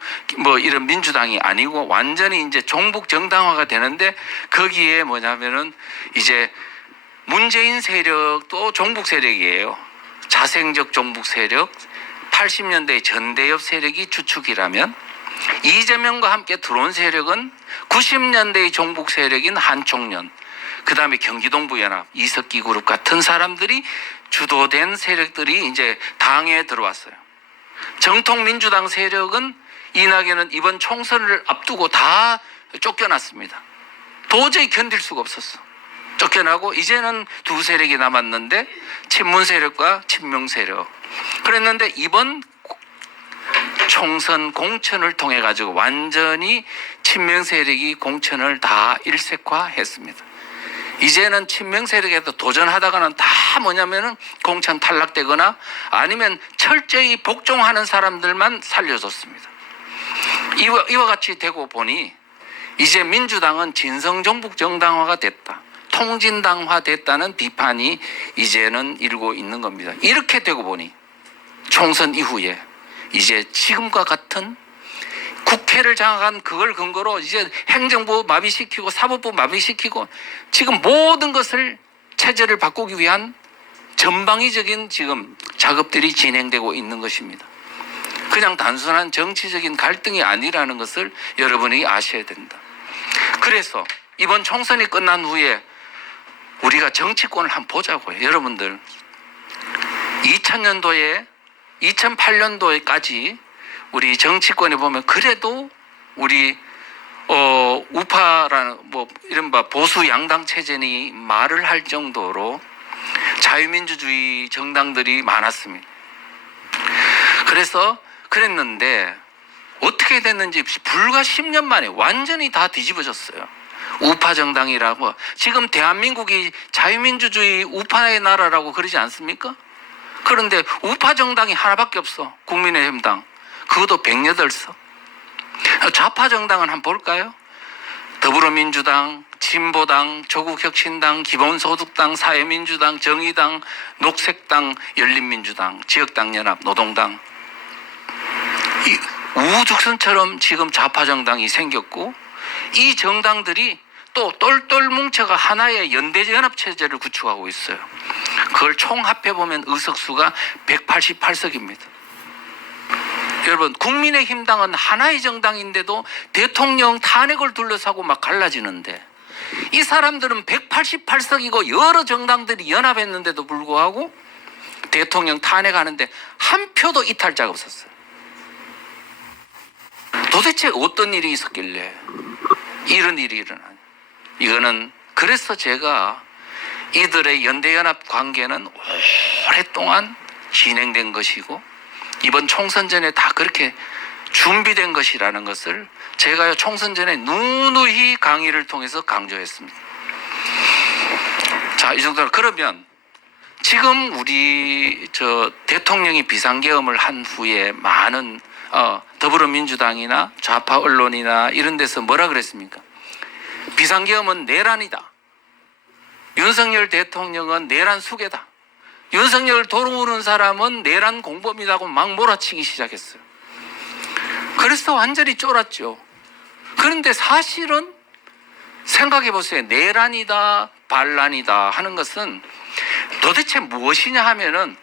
이런 민주당이 아니고 완전히 이제 종북 정당화가 되는데 거기에 뭐냐면은 이제 문재인 세력도 종북 세력이에요. 자생적 종북 세력, 80년대 전대협 세력이 주축이라면 이재명과 함께 들어온 세력은 90년대의 종북 세력인 한총련, 그 다음에 경기동부연합, 이석기 그룹 같은 사람들이 주도된 세력들이 이제 당에 들어왔어요. 정통 민주당 세력은 이낙연은 이번 총선을 앞두고 다 쫓겨났습니다. 도저히 견딜 수가 없었어. 쫓겨나고 이제는 두 세력이 남았는데 친문 세력과 친명 세력. 그랬는데 이번 총선 공천을 통해 가지고 완전히 친명 세력이 공천을 다 일색화했습니다. 이제는 친명 세력에도 도전하다가는 다 뭐냐면은 공천 탈락되거나 아니면 철저히 복종하는 사람들만 살려줬습니다. 이와 같이 되고 보니 이제 민주당은 진성정북 정당화가 됐다. 통진당화 됐다는 비판이 이제는 일고 있는 겁니다. 이렇게 되고 보니 총선 이후에 이제 지금과 같은 국회를 장악한 그걸 근거로 이제 행정부 마비시키고 사법부 마비시키고 지금 모든 것을 체제를 바꾸기 위한 전방위적인 지금 작업들이 진행되고 있는 것입니다. 그냥 단순한 정치적인 갈등이 아니라는 것을 여러분이 아셔야 된다. 그래서 이번 총선이 끝난 후에 우리가 정치권을 한번 보자고요. 여러분들 2000년도에 2008년도에까지 우리 정치권에 보면 그래도 우리 우파라는 뭐 이른바 보수 양당 체제니 말을 할 정도로 자유민주주의 정당들이 많았습니다. 그래서 그랬는데 어떻게 됐는지 불과 10년 만에 완전히 다 뒤집어졌어요. 우파 정당이라고. 지금 대한민국이 자유민주주의 우파의 나라라고 그러지 않습니까? 그런데 우파 정당이 하나밖에 없어. 국민의힘당. 그것도 108석. 좌파 정당은 한번 볼까요? 더불어민주당, 진보당, 조국혁신당, 기본소득당, 사회민주당, 정의당, 녹색당, 열린민주당, 지역당연합, 노동당. 이 우후죽순처럼 지금 좌파 정당이 생겼고 이 정당들이 또 똘똘 뭉쳐가 하나의 연대연합체제를 구축하고 있어요. 그걸 총합해보면 의석수가 188석입니다. 여러분 국민의힘당은 하나의 정당인데도 대통령 탄핵을 둘러싸고 막 갈라지는데 이 사람들은 188석이고 여러 정당들이 연합했는데도 불구하고 대통령 탄핵하는데 한 표도 이탈자가 없었어요. 도대체 어떤 일이 있었길래 이런 일이 일어나냐. 이거는 그래서 제가 이들의 연대연합 관계는 오랫동안 진행된 것이고 이번 총선 전에 다 그렇게 준비된 것이라는 것을 제가 총선 전에 누누이 강의를 통해서 강조했습니다. 자, 이 정도로 그러면 지금 우리 대통령이 비상계엄을 한 후에 많은 더불어민주당이나 좌파 언론이나 이런 데서 뭐라 그랬습니까? 비상계엄은 내란이다. 윤석열 대통령은 내란 수괴다. 윤석열을 도우는 사람은 내란 공범이라고 막 몰아치기 시작했어요. 그래서 완전히 쫄았죠. 그런데 사실은 생각해 보세요. 내란이다, 반란이다 하는 것은 도대체 무엇이냐 하면은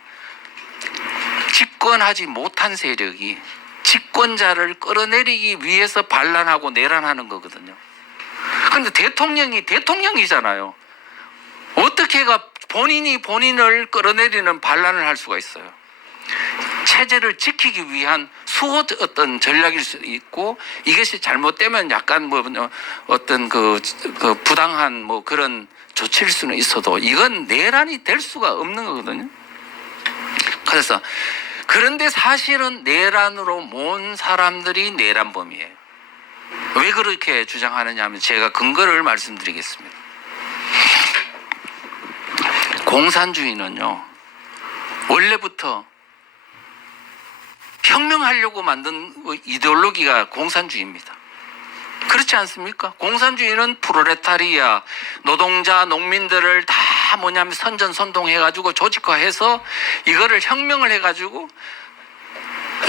집권하지 못한 세력이 집권자를 끌어내리기 위해서 반란하고 내란하는 거거든요. 그런데 대통령이 대통령이잖아요. 어떻게가 본인이 본인을 끌어내리는 반란을 할 수가 있어요. 체제를 지키기 위한 수호 어떤 전략일 수 있고 이것이 잘못되면 약간 뭐 어떤 그 부당한 뭐 그런 조치일 수는 있어도 이건 내란이 될 수가 없는 거거든요. 그래서 그런데 사실은 내란으로 모은 사람들이 내란범이에요. 왜 그렇게 주장하느냐 하면 제가 근거를 말씀드리겠습니다. 공산주의는요, 원래부터 혁명하려고 만든 이데올로기가 공산주의입니다. 그렇지 않습니까? 공산주의는 프롤레타리아, 노동자, 농민들을 다 뭐냐면 선전선동해가지고 조직화해서 이거를 혁명을 해가지고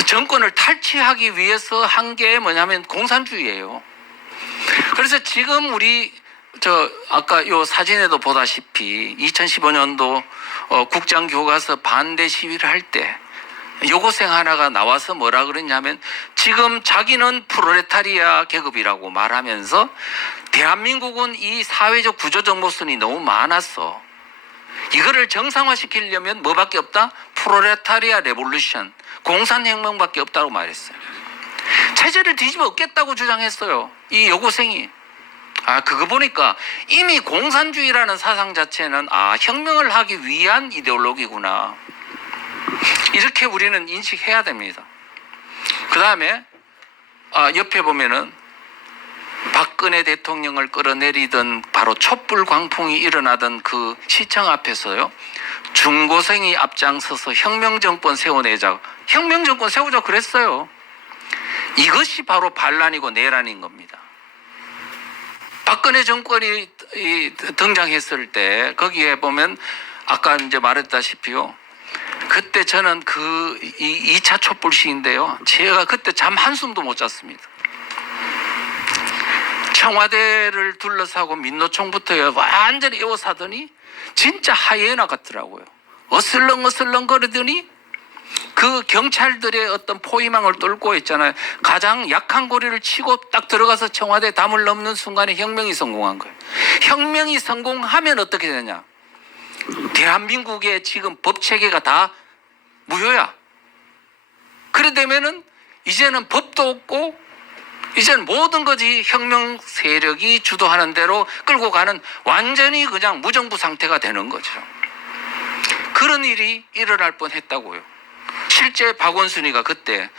정권을 탈취하기 위해서 한 게 뭐냐면 공산주의예요. 그래서 지금 우리 아까 요 사진에도 보다시피 2015년도 국장교과서 반대 시위를 할 때 여고생 하나가 나와서 뭐라 그랬냐면 지금 자기는 프롤레타리아 계급이라고 말하면서 대한민국은 이 사회적 구조적 모순이 너무 많았어. 이거를 정상화시키려면 뭐밖에 없다? 프롤레타리아 레볼루션, 공산혁명밖에 없다고 말했어요. 체제를 뒤집어 엎겠다고 주장했어요. 이 여고생이. 그거 보니까 이미 공산주의라는 사상 자체는 혁명을 하기 위한 이데올로기구나. 이렇게 우리는 인식해야 됩니다. 그 다음에 옆에 보면은 박근혜 대통령을 끌어내리던 바로 촛불 광풍이 일어나던 그 시청 앞에서요, 중고생이 앞장서서 혁명정권 세워내자, 혁명정권 세우자 그랬어요. 이것이 바로 반란이고 내란인 겁니다. 박근혜 정권이 등장했을 때 거기에 보면 아까 이제 말했다시피요, 그때 저는 그 2차 촛불 시인데요, 제가 그때 잠 한숨도 못 잤습니다. 청와대를 둘러싸고 민노총부터 완전히 에워싸더니 진짜 하이에나 같더라고요. 어슬렁어슬렁 거리더니 그 경찰들의 어떤 포위망을 뚫고 있잖아요. 가장 약한 고리를 치고 딱 들어가서 청와대 담을 넘는 순간에 혁명이 성공한 거예요. 혁명이 성공하면 어떻게 되냐? 대한민국의 지금 법체계가 다 무효야. 그래 되면은 이제는 법도 없고 이제는 모든 것이 혁명 세력이 주도하는 대로 끌고 가는 완전히 그냥 무정부 상태가 되는 거죠. 그런 일이 일어날 뻔했다고요. 실제 박원순이가 그때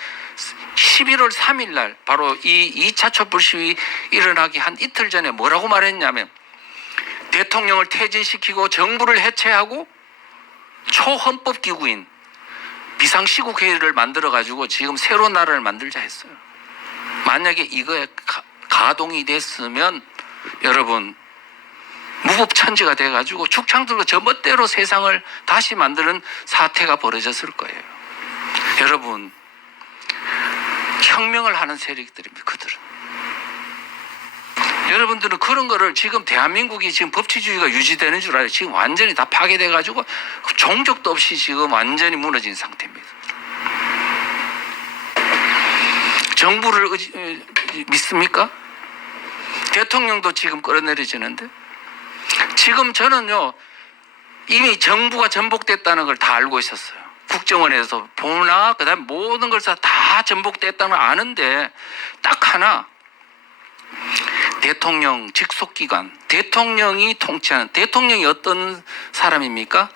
11월 3일 날 바로 이 2차 촛불 시위 일어나기 한 이틀 전에 뭐라고 말했냐면, 대통령을 퇴진시키고 정부를 해체하고 초헌법 기구인 비상시국회의를 만들어가지고 지금 새로운 나라를 만들자 했어요. 만약에 이거에 가동이 됐으면 여러분 무법천지가 돼가지고 축창 들고 저 멋대로 세상을 다시 만드는 사태가 벌어졌을 거예요. 여러분, 혁명을 하는 세력들입니다. 그들은. 여러분들은 그런 거를 지금 대한민국이 지금 법치주의가 유지되는 줄 알아요. 지금 완전히 다 파괴돼가지고 종족도 없이 지금 완전히 무너진 상태입니다. 정부를 믿습니까? 대통령도 지금 끌어내려지는데, 지금 저는요 이미 정부가 전복됐다는 걸 다 알고 있었어요. 국정원에서 보나 그다음에 모든 걸 다 전복됐다는 걸 아는데 딱 하나, 대통령 직속기관, 대통령이 통치하는, 대통령이 어떤 사람입니까?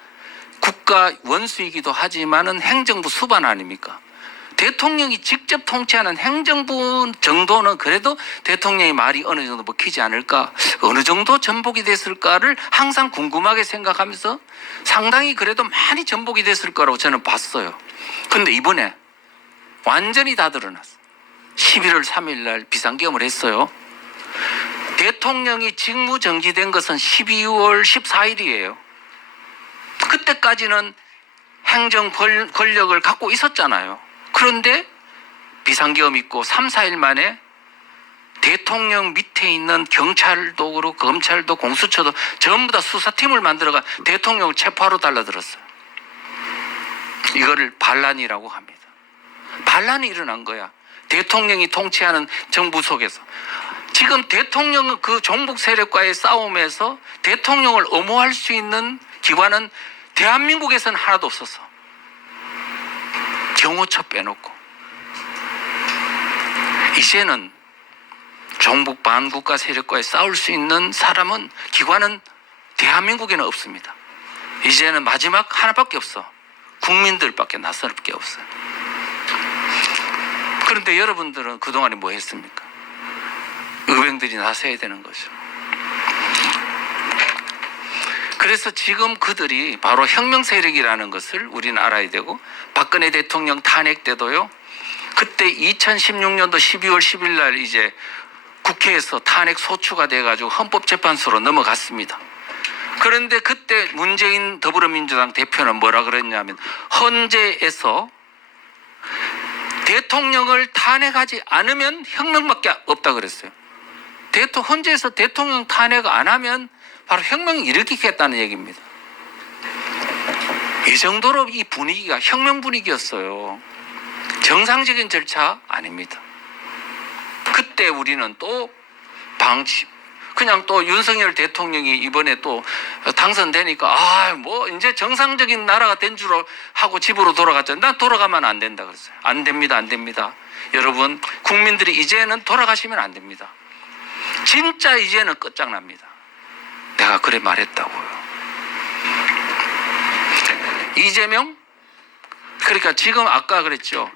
국가 원수이기도 하지만은 행정부 수반 아닙니까? 대통령이 직접 통치하는 행정부 정도는 그래도 대통령의 말이 어느 정도 먹히지 않을까, 어느 정도 전복이 됐을까를 항상 궁금하게 생각하면서 상당히 그래도 많이 전복이 됐을 거라고 저는 봤어요. 근데 이번에 완전히 다 드러났어. 11월 3일 날 비상계엄을 했어요. 대통령이 직무정지된 것은 12월 14일이에요. 그때까지는 행정 권력을 갖고 있었잖아요. 그런데 비상계엄 있고 3, 4일 만에 대통령 밑에 있는 경찰도 그렇고 검찰도 공수처도 전부 다 수사팀을 만들어가 대통령을 체포하러 달라들었어요. 이거를 반란이라고 합니다. 반란이 일어난 거야. 대통령이 통치하는 정부 속에서. 지금 대통령은 그 종북 세력과의 싸움에서 대통령을 엄호할 수 있는 기관은 대한민국에서는 하나도 없었어. 경호처 빼놓고. 이제는 종북 반국가 세력과의 싸울 수 있는 사람은, 기관은 대한민국에는 없습니다. 이제는 마지막 하나밖에 없어. 국민들밖에 나설 게 없어요. 그런데 여러분들은 그동안에 뭐 했습니까? 의병들이 나서야 되는 거죠. 그래서 지금 그들이 바로 혁명 세력이라는 것을 우리는 알아야 되고, 박근혜 대통령 탄핵 때도요, 그때 2016년도 12월 10일 날 이제 국회에서 탄핵 소추가 돼가지고 헌법재판소로 넘어갔습니다. 그런데 그때 문재인 더불어민주당 대표는 뭐라 그랬냐면, 헌재에서 대통령을 탄핵하지 않으면 혁명밖에 없다 그랬어요. 헌재에서 대통령 탄핵 안 하면 바로 혁명을 일으키겠다는 얘기입니다. 이 정도로 이 분위기가 혁명 분위기였어요. 정상적인 절차 아닙니다. 그때 우리는 또 그냥 또 윤석열 대통령이 이번에 또 당선되니까 뭐 이제 정상적인 나라가 된 줄 하고 집으로 돌아갔잖아요. 난 돌아가면 안 된다 그랬어요. 안 됩니다. 안 됩니다. 여러분, 국민들이 이제는 돌아가시면 안 됩니다. 진짜 이제는 끝장납니다. 내가 그래 말했다고요. 이재명? 그러니까 지금 아까 그랬죠.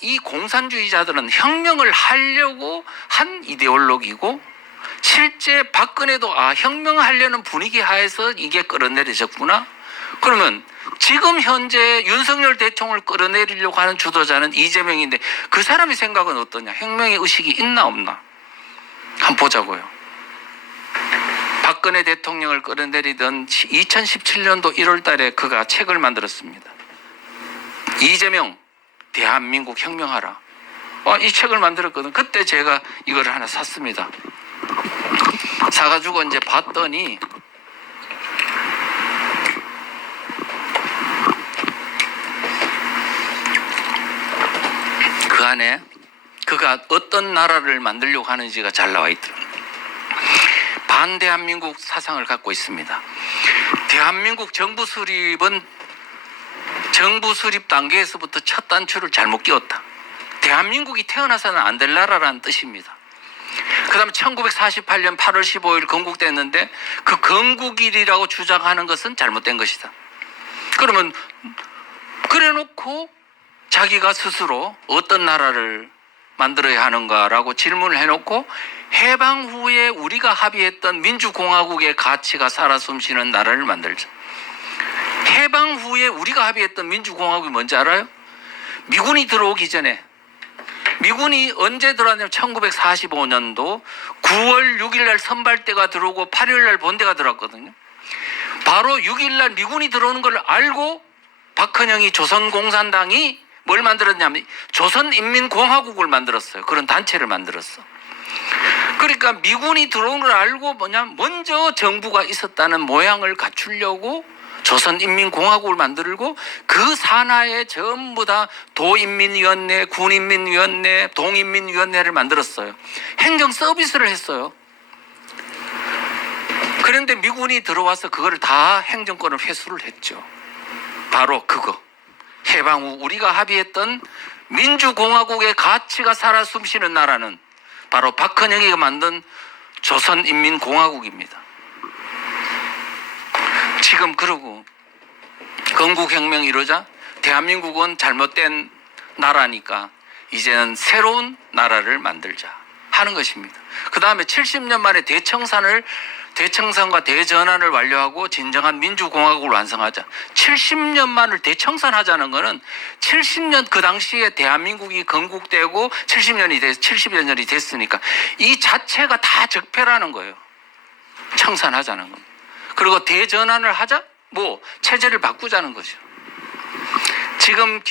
이 공산주의자들은 혁명을 하려고 한 이데올로기고 실제 박근혜도 혁명하려는 분위기 하에서 이게 끌어내려졌구나. 그러면 지금 현재 윤석열 대통령을 끌어내리려고 하는 주도자는 이재명인데 그 사람의 생각은 어떠냐? 혁명의 의식이 있나 없나? 한번 보자고요. 박근혜 대통령을 끌어내리던 2017년도 1월 달에 그가 책을 만들었습니다. 이재명, 대한민국 혁명하라. 이 책을 만들었거든. 그때 제가 이걸 하나 샀습니다. 사가지고 이제 봤더니 그 안에 그가 어떤 나라를 만들려고 하는지가 잘 나와 있더라고요. 반대한민국 사상을 갖고 있습니다. 대한민국 정부 수립은 정부 수립 단계에서부터 첫 단추를 잘못 끼웠다. 대한민국이 태어나서는 안 될 나라라는 뜻입니다. 그 다음에 1948년 8월 15일 건국됐는데 그 건국일이라고 주장하는 것은 잘못된 것이다. 그러면 그래 놓고 자기가 스스로 어떤 나라를 만들어야 하는가라고 질문을 해놓고 해방 후에 우리가 합의했던 민주공화국의 가치가 살아 숨쉬는 나라를 만들자. 해방 후에 우리가 합의했던 민주공화국이 뭔지 알아요? 미군이 들어오기 전에, 미군이 언제 들어왔냐면 1945년도 9월 6일 날 선발대가 들어오고 8일 날 본대가 들어왔거든요. 바로 6일 날 미군이 들어오는 걸 알고 박헌영이 조선공산당이 뭘 만들었냐면 조선인민공화국을 만들었어요. 그런 단체를 만들었어. 그러니까 미군이 들어오는 걸 알고 먼저 정부가 있었다는 모양을 갖추려고 조선인민공화국을 만들고 그 산하에 전부 다 도인민위원회, 군인민위원회, 동인민위원회를 만들었어요. 행정 서비스를 했어요. 그런데 미군이 들어와서 그걸 다 행정권을 회수를 했죠. 바로 그거. 해방 후 우리가 합의했던 민주공화국의 가치가 살아 숨쉬는 나라는 바로 박헌영이가 만든 조선인민공화국입니다. 지금 그러고 건국혁명이 이루자 대한민국은 잘못된 나라니까 이제는 새로운 나라를 만들자 하는 것입니다. 그 다음에 70년 만에 대청산과 대전환을 완료하고 진정한 민주공화국을 완성하자. 70년만을 대청산하자는 것은 70년 그 당시에 대한민국이 건국되고 70여 년이 됐으니까 이 자체가 다 적폐라는 거예요. 청산하자는 겁니다. 그리고 대전환을 하자? 체제를 바꾸자는 거죠. 지금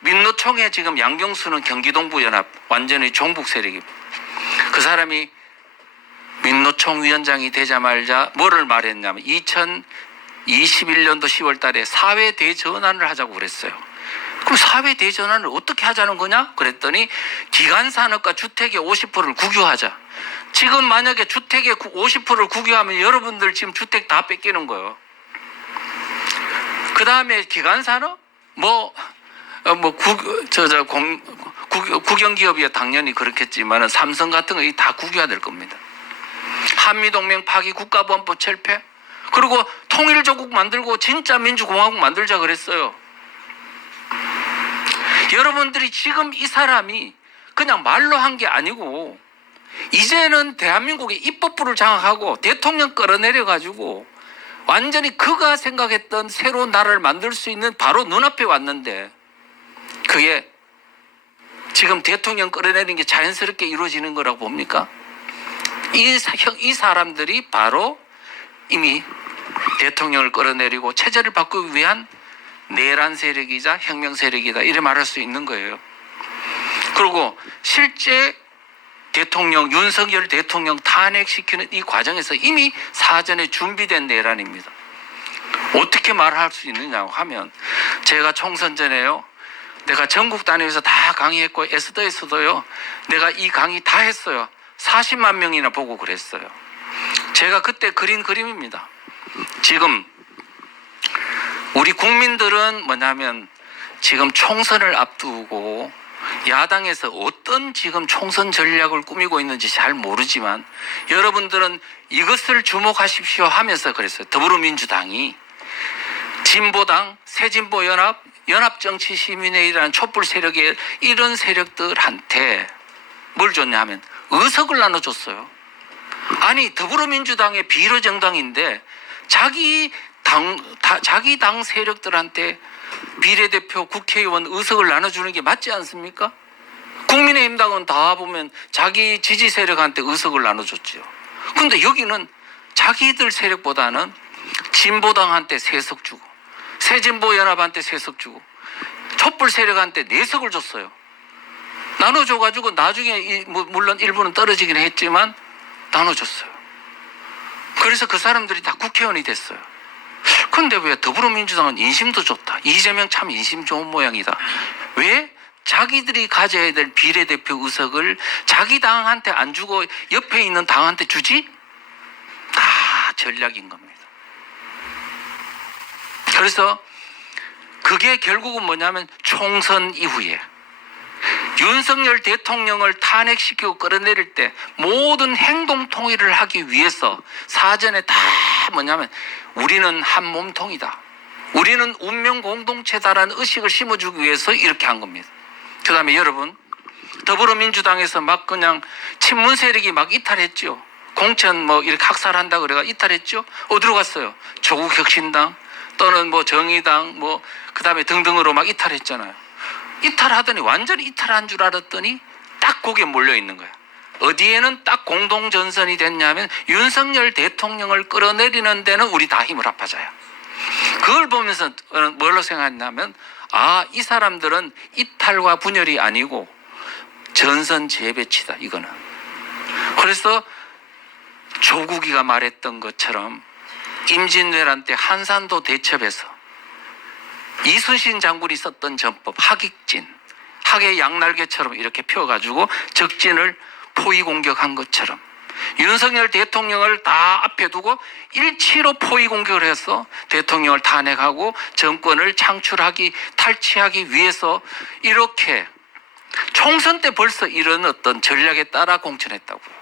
민노총에 지금 양경수는 경기동부연합 완전히 종북 세력입니다. 그 사람이 민노총 위원장이 되자마자 뭐를 말했냐면 2021년도 10월 달에 사회 대전환을 하자고 그랬어요. 그럼 사회 대전환을 어떻게 하자는 거냐? 그랬더니 기간산업과 주택의 50%를 국유하자. 지금 만약에 주택의 50%를 국유하면 여러분들 지금 주택 다 뺏기는 거예요. 그 다음에 기간산업? 국영기업이야 당연히 그렇겠지만 삼성 같은 거 다 국유화 될 겁니다. 한미동맹 파기, 국가보안법 철폐, 그리고 통일조국 만들고 진짜 민주공화국 만들자 그랬어요. 여러분들이 지금 이 사람이 그냥 말로 한 게 아니고 이제는 대한민국의 입법부를 장악하고 대통령 끌어내려가지고 완전히 그가 생각했던 새로운 나라를 만들 수 있는 바로 눈앞에 왔는데 그게 지금 대통령 끌어내리는 게 자연스럽게 이루어지는 거라고 봅니까? 이 사람들이 바로 이미 대통령을 끌어내리고 체제를 바꾸기 위한 내란 세력이자 혁명 세력이다 이렇게 말할 수 있는 거예요. 그리고 실제 윤석열 대통령 탄핵시키는 이 과정에서 이미 사전에 준비된 내란입니다. 어떻게 말할 수 있느냐고 하면 제가 총선 전에요. 내가 전국 다니면서 다 강의했고 에스더에서도요. 내가 이 강의 다 했어요. 40만 명이나 보고 그랬어요. 제가 그때 그린 그림입니다. 지금 우리 국민들은 뭐냐면 지금 총선을 앞두고 야당에서 어떤 지금 총선 전략을 꾸미고 있는지 잘 모르지만 여러분들은 이것을 주목하십시오 하면서 그랬어요. 더불어민주당이 진보당, 새진보연합, 연합정치시민회의라는 촛불 세력의 이런 세력들한테 뭘 줬냐 하면 의석을 나눠줬어요. 아니 더불어민주당의 비례정당인데 자기 당 세력들한테 비례대표 국회의원 의석을 나눠주는 게 맞지 않습니까? 국민의힘당은 다 보면 자기 지지 세력한테 의석을 나눠줬죠. 그런데 여기는 자기들 세력보다는 진보당한테 3석 주고 새진보연합한테 3석 주고 촛불 세력한테 4석을 줬어요. 나눠줘가지고 나중에 물론 일부는 떨어지긴 했지만 나눠줬어요. 그래서 그 사람들이 다 국회의원이 됐어요. 그런데 왜 더불어민주당은 인심도 좋다. 이재명 참 인심 좋은 모양이다. 왜 자기들이 가져야 될 비례대표 의석을 자기 당한테 안 주고 옆에 있는 당한테 주지? 다 전략인 겁니다. 그래서 그게 결국은 뭐냐면 총선 이후에 윤석열 대통령을 탄핵시키고 끌어내릴 때 모든 행동 통일을 하기 위해서 사전에 다 뭐냐면 우리는 한 몸통이다. 우리는 운명 공동체다라는 의식을 심어주기 위해서 이렇게 한 겁니다. 그 다음에 여러분 더불어민주당에서 막 그냥 친문 세력이 막 이탈했죠. 공천 뭐 이렇게 학살한다 그래가 이탈했죠. 어디로 갔어요? 조국혁신당 또는 뭐 정의당 뭐 그 다음에 등등으로 막 이탈했잖아요. 이탈하더니 완전히 이탈한 줄 알았더니 딱 거기에 몰려 있는 거야. 어디에는 딱 공동전선이 됐냐면 윤석열 대통령을 끌어내리는 데는 우리 다 힘을 합하자야. 그걸 보면서 뭘로 생각했냐면 이 사람들은 이탈과 분열이 아니고 전선 재배치다 이거는. 그래서 조국이가 말했던 것처럼 임진왜란 때 한산도 대첩에서 이순신 장군이 썼던 전법 학익진, 학의 양날개처럼 이렇게 펴가지고 적진을 포위 공격한 것처럼 윤석열 대통령을 다 앞에 두고 일치로 포위 공격을 해서 대통령을 탄핵하고 정권을 탈취하기 위해서 이렇게 총선 때 벌써 이런 어떤 전략에 따라 공천했다고요.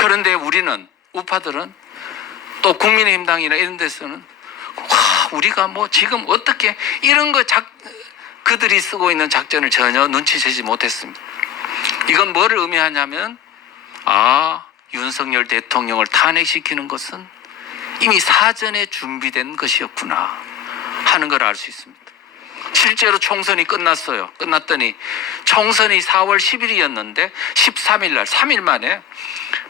그런데 우리는 우파들은 또 국민의힘당이나 이런 데서는 우리가 뭐 지금 어떻게 이런 거 그들이 쓰고 있는 작전을 전혀 눈치채지 못했습니다. 이건 뭐를 의미하냐면 윤석열 대통령을 탄핵시키는 것은 이미 사전에 준비된 것이었구나 하는 걸 알 수 있습니다. 실제로 총선이 끝났어요. 끝났더니 총선이 4월 10일이었는데 13일 날 3일 만에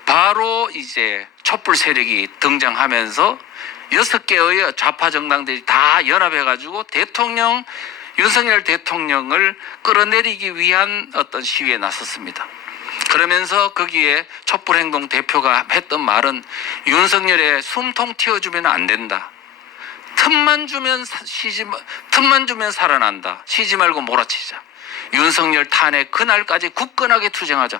바로 이제 촛불 세력이 등장하면서 6개의 좌파 정당들이 다 연합해가지고 윤석열 대통령을 끌어내리기 위한 어떤 시위에 나섰습니다. 그러면서 거기에 촛불행동 대표가 했던 말은 윤석열의 숨통 틔워주면 안 된다. 틈만 주면 살아난다. 쉬지 말고 몰아치자. 윤석열 탄핵 그날까지 굳건하게 투쟁하자.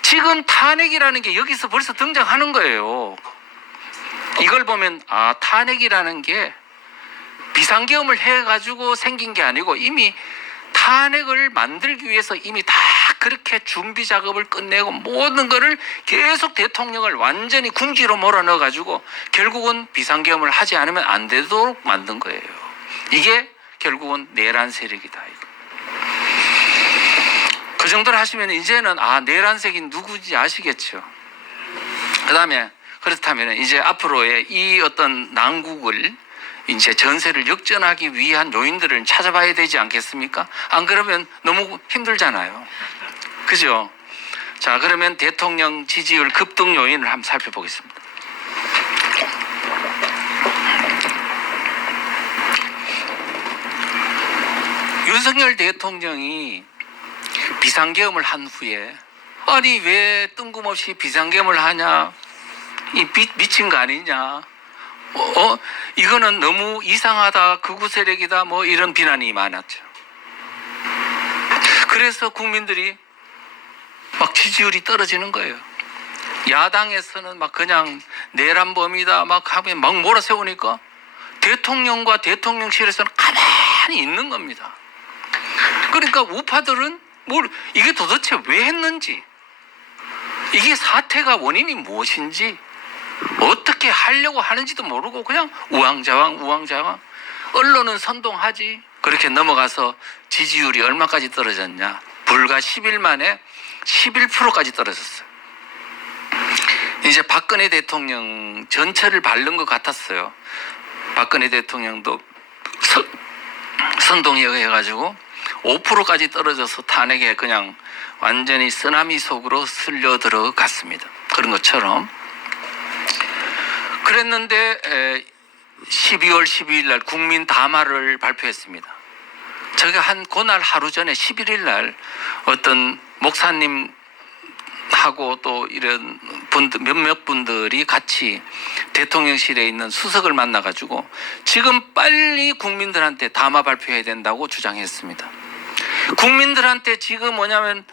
지금 탄핵이라는 게 여기서 벌써 등장하는 거예요. 이걸 보면 탄핵이라는 게 비상계엄을 해가지고 생긴 게 아니고 이미 탄핵을 만들기 위해서 이미 다 그렇게 준비 작업을 끝내고 모든 거를 계속 대통령을 완전히 궁지로 몰아넣어가지고 결국은 비상계엄을 하지 않으면 안 되도록 만든 거예요. 이게 결국은 내란 세력이다. 이거. 그 정도를 하시면 이제는 내란색이 누구인지 아시겠죠. 그 다음에 그렇다면 이제 앞으로의 이 어떤 난국을 이제 전세를 역전하기 위한 요인들을 찾아봐야 되지 않겠습니까? 안 그러면 너무 힘들잖아요. 그죠? 자, 그러면 대통령 지지율 급등 요인을 한번 살펴보겠습니다. 윤석열 대통령이 비상계엄을 한 후에 아니 왜 뜬금없이 비상계엄을 하냐? 미친 거 아니냐? 이거는 너무 이상하다, 극우 세력이다, 뭐 이런 비난이 많았죠. 그래서 국민들이 막 지지율이 떨어지는 거예요. 야당에서는 막 그냥 내란범이다 막 하면 막 몰아세우니까 대통령과 대통령실에서는 가만히 있는 겁니다. 그러니까 우파들은 이게 도대체 왜 했는지, 이게 사태가 원인이 무엇인지, 어떻게 하려고 하는지도 모르고 그냥 우왕좌왕. 언론은 선동하지. 그렇게 넘어가서 지지율이 얼마까지 떨어졌냐. 불과 10일 만에 11%까지 떨어졌어요. 이제 박근혜 대통령 전체를 밟는 것 같았어요. 박근혜 대통령도 선동에 의해가지고 5%까지 떨어져서 탄핵에 그냥 완전히 쓰나미 속으로 쓸려 들어갔습니다. 그런 것처럼. 그랬는데 12월 12일 날 국민 담화를 발표했습니다. 제가 그날 하루 전에 11일 날 어떤 목사님 하고 또 이런 몇몇 분들이 같이 대통령실에 있는 수석을 만나가지고 지금 빨리 국민들한테 담화 발표해야 된다고 주장했습니다. 국민들한테 지금 뭐냐면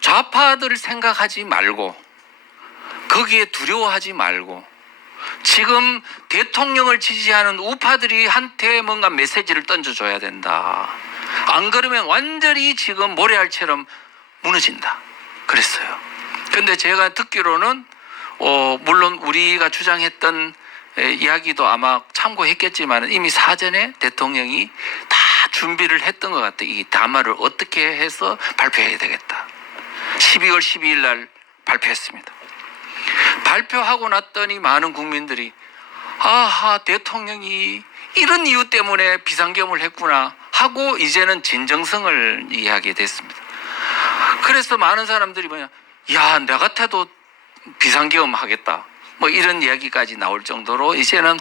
좌파들 생각하지 말고, 거기에 두려워하지 말고, 지금 대통령을 지지하는 우파들이 한테 뭔가 메시지를 던져줘야 된다. 안 그러면 완전히 지금 모래알처럼 무너진다. 그랬어요. 근데 제가 듣기로는 물론 우리가 주장했던 이야기도 아마 참고했겠지만 이미 사전에 대통령이 다 준비를 했던 것 같아요. 이 담화를 어떻게 해서 발표해야 되겠다. 12월 12일 날 발표했습니다. 발표하고 났더니 많은 국민들이 아하, 대통령이 이런 이유 때문에 비상경을 했구나 하고 이제는 진정성을 이해하게 됐습니다. 그래서 많은 사람들이 야, 나 같아도 비상계엄 하겠다, 뭐 이런 이야기까지 나올 정도로 이제는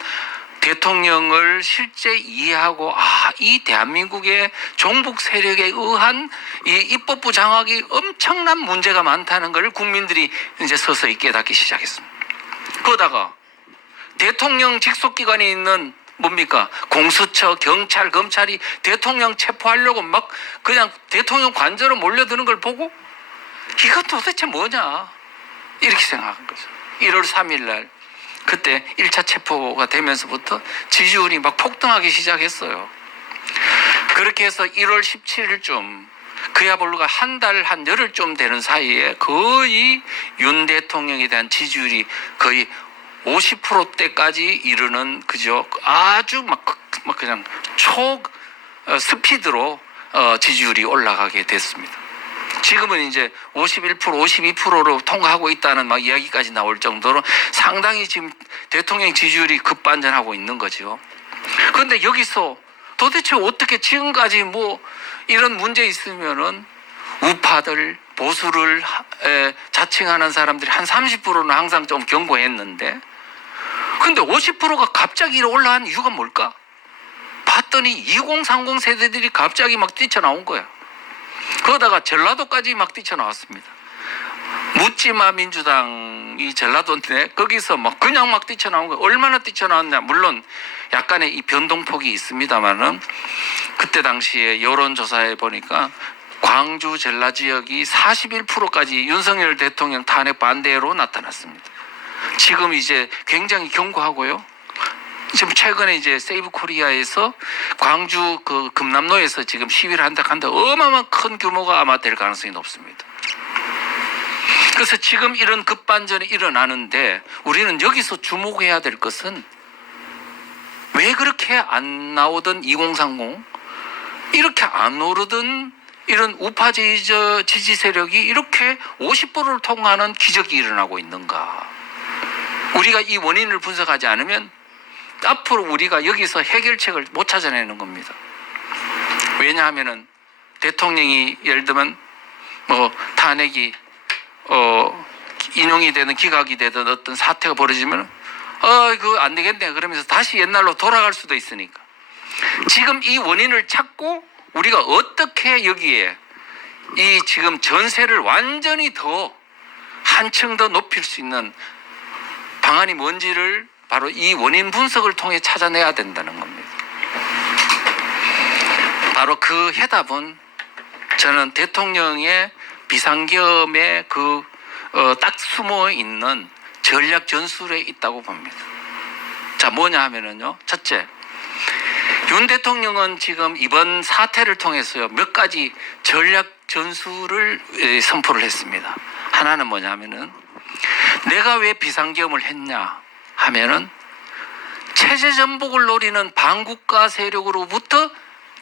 대통령을 실제 이해하고, 이 대한민국의 종북 세력에 의한 이 입법부 장악이 엄청난 문제가 많다는 걸 국민들이 이제 서서히 깨닫기 시작했습니다. 그러다가 대통령 직속기관에 있는 뭡니까? 공수처, 경찰, 검찰이 대통령 체포하려고 막 그냥 대통령 관저로 몰려드는 걸 보고 이건 도대체 뭐냐? 이렇게 생각한 거죠. 1월 3일 날 그때 1차 체포가 되면서부터 지지율이 막 폭등하기 시작했어요. 그렇게 해서 1월 17일쯤 그야말로가 한 열흘쯤 되는 사이에 거의 윤 대통령에 대한 지지율이 거의 50%대까지 이르는, 그죠? 아주 막 그냥 스피드로 지지율이 올라가게 됐습니다. 지금은 이제 51%, 52%로 통과하고 있다는 막 이야기까지 나올 정도로 상당히 지금 대통령 지지율이 급반전하고 있는 거죠. 그런데 여기서 도대체 어떻게 지금까지 뭐 이런 문제 있으면은 우파들, 보수를 자칭하는 사람들이 한 30%는 항상 좀 경고했는데, 근데 50%가 갑자기 올라간 이유가 뭘까? 봤더니 2030 세대들이 갑자기 막 뛰쳐나온 거야. 그러다가 전라도까지 막 뛰쳐나왔습니다. 묻지마 민주당이 전라도인데 거기서 막 그냥 막 뛰쳐나온 거예요. 얼마나 뛰쳐나왔냐. 물론 약간의 이 변동폭이 있습니다만은 그때 당시에 여론조사에 보니까 광주 전라 지역이 41%까지 윤석열 대통령 탄핵 반대로 나타났습니다. 지금 이제 굉장히 견고하고요. 지금 최근에 이제 세이브 코리아에서 광주 그 금남로에서 지금 시위를 한다 어마어마한 큰 규모가 아마 될 가능성이 높습니다. 그래서 지금 이런 급반전이 일어나는데 우리는 여기서 주목해야 될 것은 왜 그렇게 안 나오던 2030, 이렇게 안 오르던 이런 우파 지지 세력이 이렇게 50%를 통과하는 기적이 일어나고 있는가. 우리가 이 원인을 분석하지 않으면 앞으로 우리가 여기서 해결책을 못 찾아내는 겁니다. 왜냐하면은 대통령이 예를 들면 뭐 탄핵이 인용이 되든 기각이 되든 어떤 사태가 벌어지면 그거 안 되겠네 그러면서 다시 옛날로 돌아갈 수도 있으니까 지금 이 원인을 찾고 우리가 어떻게 여기에 이 지금 전세를 완전히 더 한층 더 높일 수 있는 방안이 뭔지를 바로 이 원인 분석을 통해 찾아내야 된다는 겁니다. 바로 그 해답은 저는 대통령의 비상계엄에 딱 숨어 있는 전략 전술에 있다고 봅니다. 자, 뭐냐 하면은요. 첫째, 윤 대통령은 지금 이번 사태를 통해서요, 몇 가지 전략 전술을 선포를 했습니다. 하나는 뭐냐면은, 내가 왜 비상계엄을 했냐 하면은 체제 전복을 노리는 반국가 세력으로부터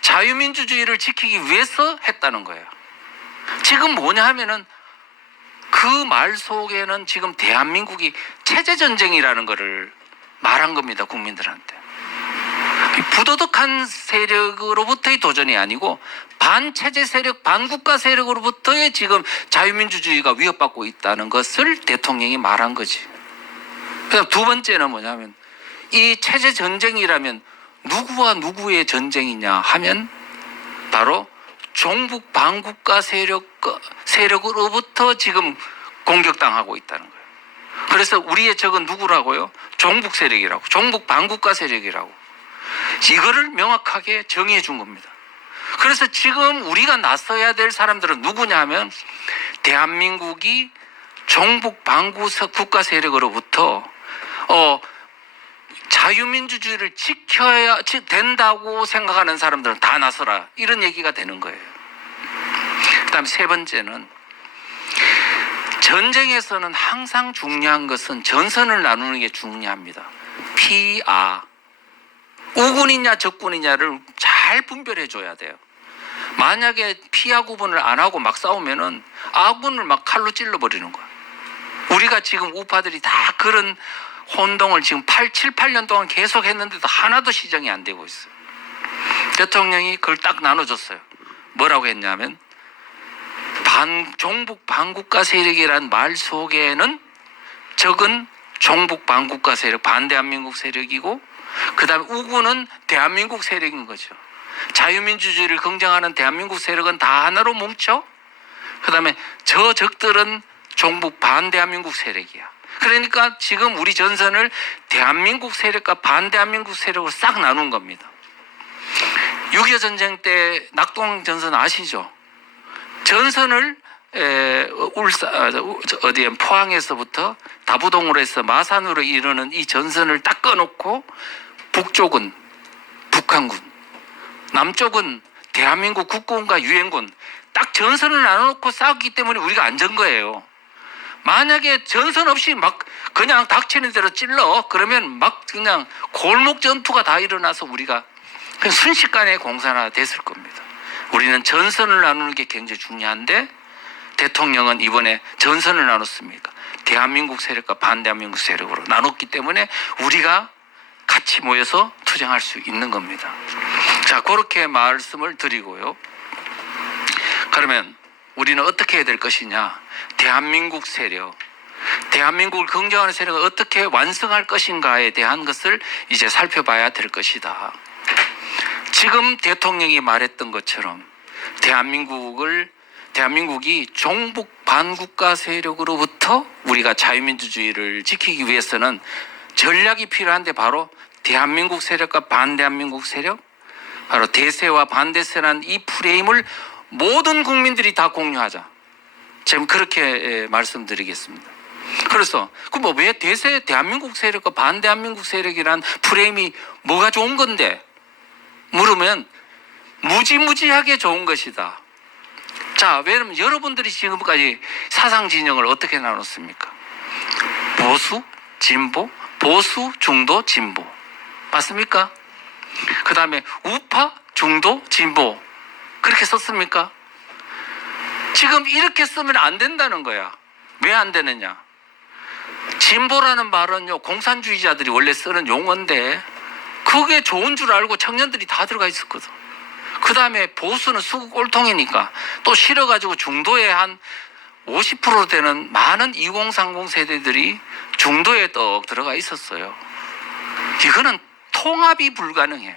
자유민주주의를 지키기 위해서 했다는 거예요. 지금 뭐냐 하면은 그 말 속에는 지금 대한민국이 체제 전쟁이라는 것을 말한 겁니다, 국민들한테. 부도덕한 세력으로부터의 도전이 아니고 반체제 세력, 반국가 세력으로부터의 지금 자유민주주의가 위협받고 있다는 것을 대통령이 말한 거지. 그다음 두 번째는 뭐냐면, 이 체제 전쟁이라면 누구와 누구의 전쟁이냐 하면 바로 종북 반국가 세력으로부터 지금 공격당하고 있다는 거예요. 그래서 우리의 적은 누구라고요? 종북 세력이라고, 종북 반국가 세력이라고. 이거를 명확하게 정의해 준 겁니다. 그래서 지금 우리가 나서야 될 사람들은 누구냐 하면, 대한민국이 종북 반국가 세력으로부터 자유민주주의를 지켜야 된다고 생각하는 사람들은 다 나서라, 이런 얘기가 되는 거예요. 그다음 세 번째는, 전쟁에서는 항상 중요한 것은 전선을 나누는 게 중요합니다. 피아, 우군이냐 적군이냐를 잘 분별해 줘야 돼요. 만약에 피아 구분을 안 하고 막 싸우면은 아군을 막 칼로 찔러버리는 거야. 우리가 지금 우파들이 다 그런 혼동을 지금 7, 8년 동안 계속 했는데도 하나도 시정이 안 되고 있어요. 대통령이 그걸 딱 나눠줬어요. 뭐라고 했냐면, 종북 반국가 세력이란 말 속에는 적은 종북 반국가 세력, 반대한민국 세력이고, 그 다음에 우군은 대한민국 세력인 거죠. 자유민주주의를 긍정하는 대한민국 세력은 다 하나로 뭉쳐, 그 다음에 저 적들은 종북 반대한민국 세력이야. 그러니까 지금 우리 전선을 대한민국 세력과 반대한민국 세력으로 싹 나눈 겁니다. 6.25 전쟁 때 낙동 전선 아시죠? 전선을 포항에서부터 다부동으로 해서 마산으로 이르는 이 전선을 딱 꺼놓고, 북쪽은 북한군, 남쪽은 대한민국 국군과 유엔군, 딱 전선을 나눠놓고 싸웠기 때문에 우리가 안전 거예요. 만약에 전선 없이 막 그냥 닥치는 대로 찔러, 그러면 막 그냥 골목 전투가 다 일어나서 우리가 그냥 순식간에 공산화 됐을 겁니다. 우리는 전선을 나누는 게 굉장히 중요한데, 대통령은 이번에 전선을 나눴습니까? 대한민국 세력과 반대한민국 세력으로 나눴기 때문에 우리가 같이 모여서 투쟁할 수 있는 겁니다. 자, 그렇게 말씀을 드리고요. 그러면 우리는 어떻게 해야 될 것이냐? 대한민국 세력, 대한민국을 긍정하는 세력을 어떻게 완성할 것인가에 대한 것을 이제 살펴봐야 될 것이다. 지금 대통령이 말했던 것처럼 대한민국이 종북 반국가 세력으로부터 우리가 자유민주주의를 지키기 위해서는 전략이 필요한데, 바로 대한민국 세력과 반대한민국 세력, 바로 대세와 반대세라는 이 프레임을 모든 국민들이 다 공유하자. 지금 그렇게 말씀드리겠습니다. 그래서 왜 대한민국 세력과 반대한민국 세력이란 프레임이 뭐가 좋은 건데 물으면, 무지무지하게 좋은 것이다. 자, 왜냐면 여러분들이 지금까지 사상 진영을 어떻게 나눴습니까? 보수, 진보, 보수, 중도, 진보. 맞습니까? 그 다음에 우파, 중도, 진보. 그렇게 썼습니까? 지금 이렇게 쓰면 안 된다는 거야. 왜 안 되느냐? 진보라는 말은요, 공산주의자들이 원래 쓰는 용어인데 그게 좋은 줄 알고 청년들이 다 들어가 있었거든. 그 다음에 보수는 수구 꼴통이니까 또 싫어가지고 중도에 한 50% 되는 많은 2030 세대들이 중도에 떡 들어가 있었어요. 이거는 통합이 불가능해요.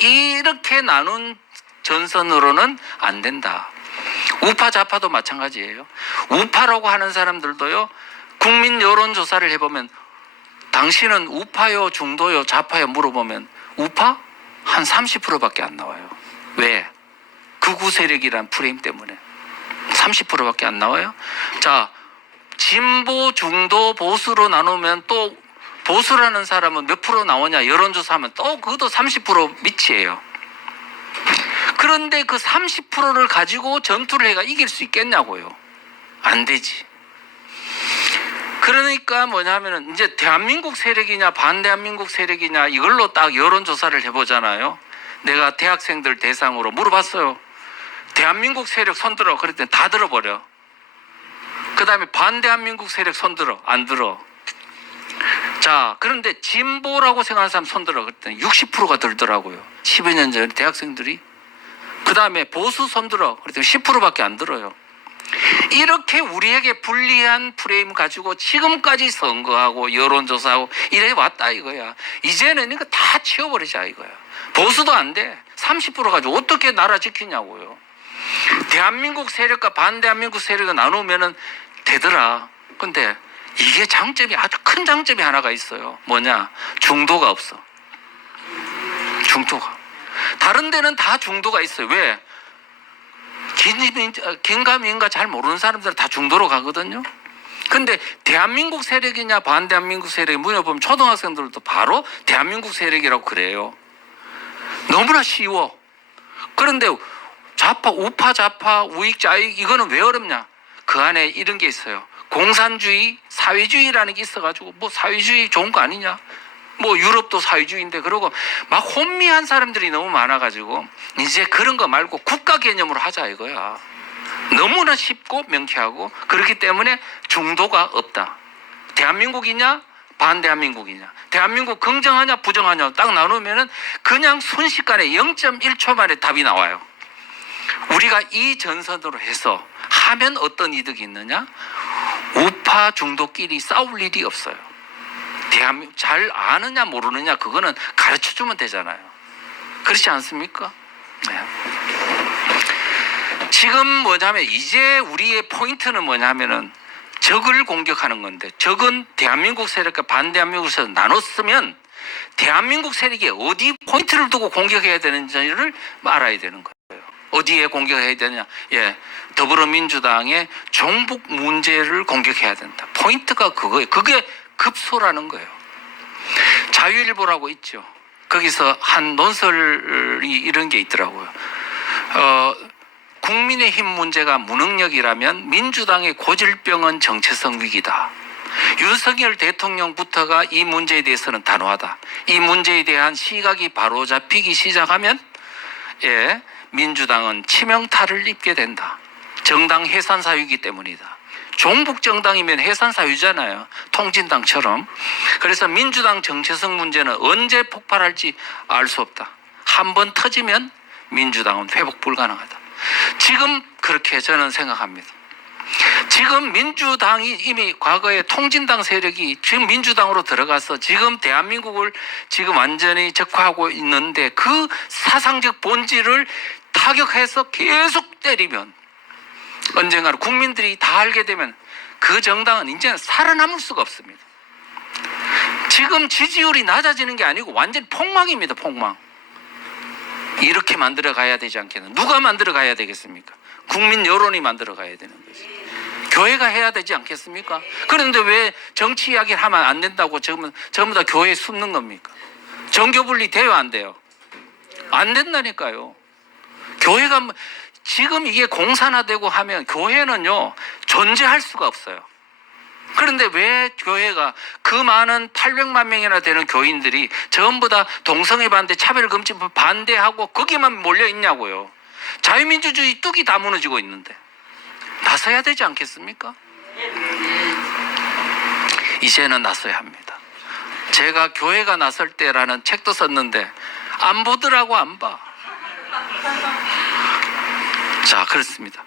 이렇게 나눈 전선으로는 안 된다. 우파 좌파도 마찬가지예요. 우파라고 하는 사람들도요, 국민 여론조사를 해보면 당신은 우파요, 중도요, 좌파요 물어보면 우파? 한 30%밖에 안 나와요. 왜? 극우 세력이란 프레임 때문에 30%밖에 안 나와요. 자, 진보, 중도, 보수로 나누면 또 보수라는 사람은 몇 프로 나오냐 여론조사하면 또 그것도 30% 밑이에요. 그런데 그 30%를 가지고 전투를 해가 이길 수 있겠냐고요. 안 되지. 그러니까 뭐냐면은 이제 대한민국 세력이냐 반대한민국 세력이냐 이걸로 딱 여론조사를 해보잖아요. 내가 대학생들 대상으로 물어봤어요. 대한민국 세력 손들어. 그랬더니 다 들어버려. 그 다음에 반대한민국 세력 손들어. 안 들어. 자, 그런데 진보라고 생각하는 사람 손들어. 그랬더니 60%가 들더라고요. 10여 년 전에 대학생들이. 그 다음에 보수 손들어. 그랬더니 10%밖에 안 들어요. 이렇게 우리에게 불리한 프레임 가지고 지금까지 선거하고 여론조사하고 이래 왔다 이거야. 이제는 이거 다 치워버리자 이거야. 보수도 안 돼. 30% 가지고 어떻게 나라 지키냐고요. 대한민국 세력과 반대한민국 세력을 나누면은 되더라. 근데 이게 장점이 아주 큰 장점이 하나가 있어요. 뭐냐? 중도가 없어. 중도가. 다른 데는 다 중도가 있어요. 왜? 긴가민가 잘 모르는 사람들은 다 중도로 가거든요. 근데 대한민국 세력이냐 반대한민국 세력이 물어보면 초등학생들도 바로 대한민국 세력이라고 그래요. 너무나 쉬워. 그런데 좌파, 우파, 좌파, 우익, 좌익 이거는 왜 어렵냐? 그 안에 이런 게 있어요. 공산주의, 사회주의라는 게 있어가지고 뭐 사회주의 좋은 거 아니냐? 뭐 유럽도 사회주의인데 그러고 막 혼미한 사람들이 너무 많아가지고 이제 그런 거 말고 국가 개념으로 하자 이거야. 너무나 쉽고 명쾌하고 그렇기 때문에 중도가 없다. 대한민국이냐 반대한민국이냐, 대한민국 긍정하냐 부정하냐 딱 나누면은 그냥 순식간에 0.1초 만에 답이 나와요. 우리가 이 전선으로 해서 하면 어떤 이득이 있느냐? 우파 중도끼리 싸울 일이 없어요. 대한민국 잘 아느냐 모르느냐 그거는 가르쳐주면 되잖아요. 그렇지 않습니까? 네. 지금 뭐냐면 이제 우리의 포인트는 뭐냐면은 적을 공격하는 건데 적은 대한민국 세력과 반대한민국 세력 나눴으면 대한민국 세력이 어디 포인트를 두고 공격해야 되는지를 알아야 되는 거예요. 어디에 공격해야 되느냐? 예, 더불어민주당의 종북 문제를 공격해야 된다. 포인트가 그거예요. 그게 급소라는 거예요. 자유일보라고 있죠. 거기서 한 논설이 이런 게 있더라고요. 국민의힘 문제가 무능력이라면 민주당의 고질병은 정체성 위기다. 윤석열 대통령부터가 이 문제에 대해서는 단호하다. 이 문제에 대한 시각이 바로잡히기 시작하면 예, 민주당은 치명타를 입게 된다. 정당 해산 사유이기 때문이다. 종북 정당이면 해산 사유잖아요. 통진당처럼. 그래서 민주당 정체성 문제는 언제 폭발할지 알 수 없다. 한번 터지면 민주당은 회복 불가능하다. 지금 그렇게 저는 생각합니다. 지금 민주당이 이미 과거에 통진당 세력이 지금 민주당으로 들어가서 지금 대한민국을 지금 완전히 적화하고 있는데 그 사상적 본질을 타격해서 계속 때리면 언젠가는 국민들이 다 알게 되면 그 정당은 이제는 살아남을 수가 없습니다. 지금 지지율이 낮아지는 게 아니고 완전히 폭망입니다. 폭망. 이렇게 만들어 가야 되지 않겠나? 누가 만들어 가야 되겠습니까? 국민 여론이 만들어 가야 되는 거지. 교회가 해야 되지 않겠습니까? 그런데 왜 정치 이야기를 하면 안 된다고 전부 다 교회에 숨는 겁니까? 정교분리 돼요 안 돼요? 안 된다니까요. 교회가 지금 이게 공산화되고 하면 교회는요 존재할 수가 없어요. 그런데 왜 교회가 그 많은 800만 명이나 되는 교인들이 전부 다 동성애 반대, 차별금지법 반대하고 거기만 몰려 있냐고요. 자유민주주의 뚝이 다 무너지고 있는데 나서야 되지 않겠습니까? 이제는 나서야 합니다. 제가 교회가 나설 때라는 책도 썼는데 안 보더라고. 안 봐. 자, 그렇습니다.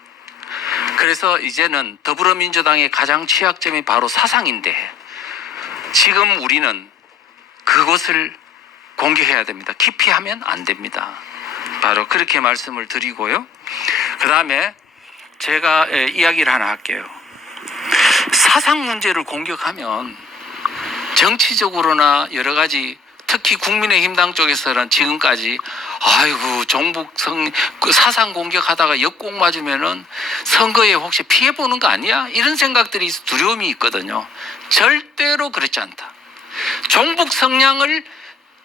그래서 이제는 더불어민주당의 가장 취약점이 바로 사상인데 지금 우리는 그것을 공격해야 됩니다. 기피하면 안 됩니다. 바로 그렇게 말씀을 드리고요. 그 다음에 제가 이야기를 하나 할게요. 사상 문제를 공격하면 정치적으로나 여러 가지 특히 국민의힘당 쪽에서는 지금까지 아이고 종북성 사상 공격하다가 역공 맞으면은 선거에 혹시 피해 보는 거 아니야? 이런 생각들이 두려움이 있거든요. 절대로 그렇지 않다. 종북 성향을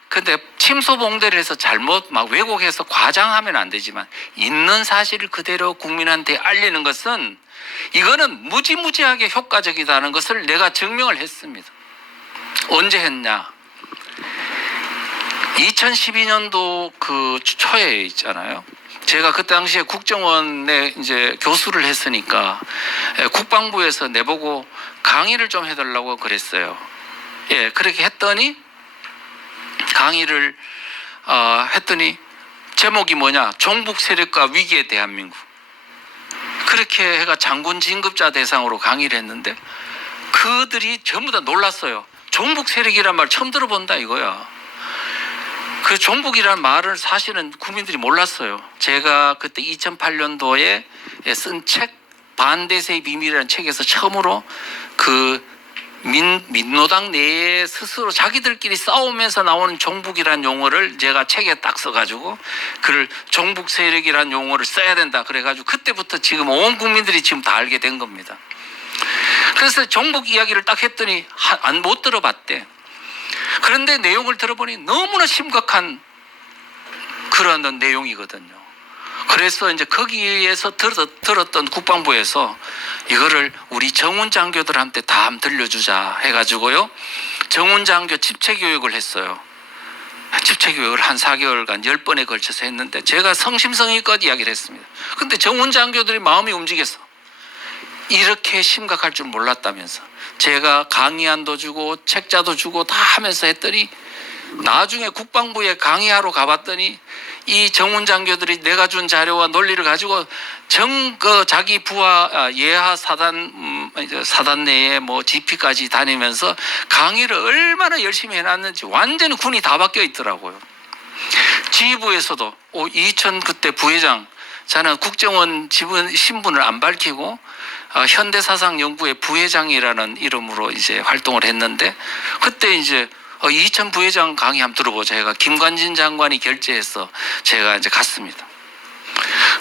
근데 침소봉대를 해서 잘못 막 왜곡해서 과장하면 안 되지만 있는 사실을 그대로 국민한테 알리는 것은 이거는 무지무지하게 효과적이다는 것을 내가 증명을 했습니다. 언제 했냐? 2012년도 그 초에 있잖아요. 제가 그때 당시에 국정원에 이제 교수를 했으니까 국방부에서 내보고 강의를 좀 해달라고 그랬어요. 예, 그렇게 했더니 강의를 했더니 제목이 뭐냐? 종북 세력과 위기의 대한민국. 그렇게 해가 장군 진급자 대상으로 강의를 했는데 그들이 전부 다 놀랐어요. 종북 세력이란 말 처음 들어본다 이거야. 그 종북이라는 말을 사실은 국민들이 몰랐어요. 제가 그때 2008년도에 쓴 책 반대세의 비밀이라는 책에서 처음으로 그 민노당 내에 스스로 자기들끼리 싸우면서 나오는 종북이라는 용어를 제가 책에 딱 써가지고 그를 종북 세력이라는 용어를 써야 된다 그래가지고 그때부터 지금 온 국민들이 지금 다 알게 된 겁니다. 그래서 종북 이야기를 딱 했더니 못 들어봤대. 그런데 내용을 들어보니 너무나 심각한 그런 내용이거든요. 그래서 이제 거기에서 들었던 국방부에서 이거를 우리 정훈 장교들한테 다 한번 들려주자 해가지고요. 정훈 장교 집체 교육을 했어요. 집체 교육을 한 4개월간 10번에 걸쳐서 했는데 제가 성심성의껏 이야기를 했습니다. 근데 정훈 장교들이 마음이 움직였어. 이렇게 심각할 줄 몰랐다면서. 제가 강의안도 주고 책자도 주고 다 하면서 했더니 나중에 국방부에 강의하러 가봤더니 이 정훈 장교들이 내가 준 자료와 논리를 가지고 자기 부하 예하 사단 내에 뭐 GP까지 다니면서 강의를 얼마나 열심히 해놨는지 완전히 군이 다 바뀌어 있더라고요. 지휘부에서도 이천 그때 부회장 저는 국정원 지분 신분을 안 밝히고 현대사상연구회 부회장이라는 이름으로 이제 활동을 했는데 그때 이제 이천 부회장 강의 한번 들어보자 해가 김관진 장관이 결재해서 제가 이제 갔습니다.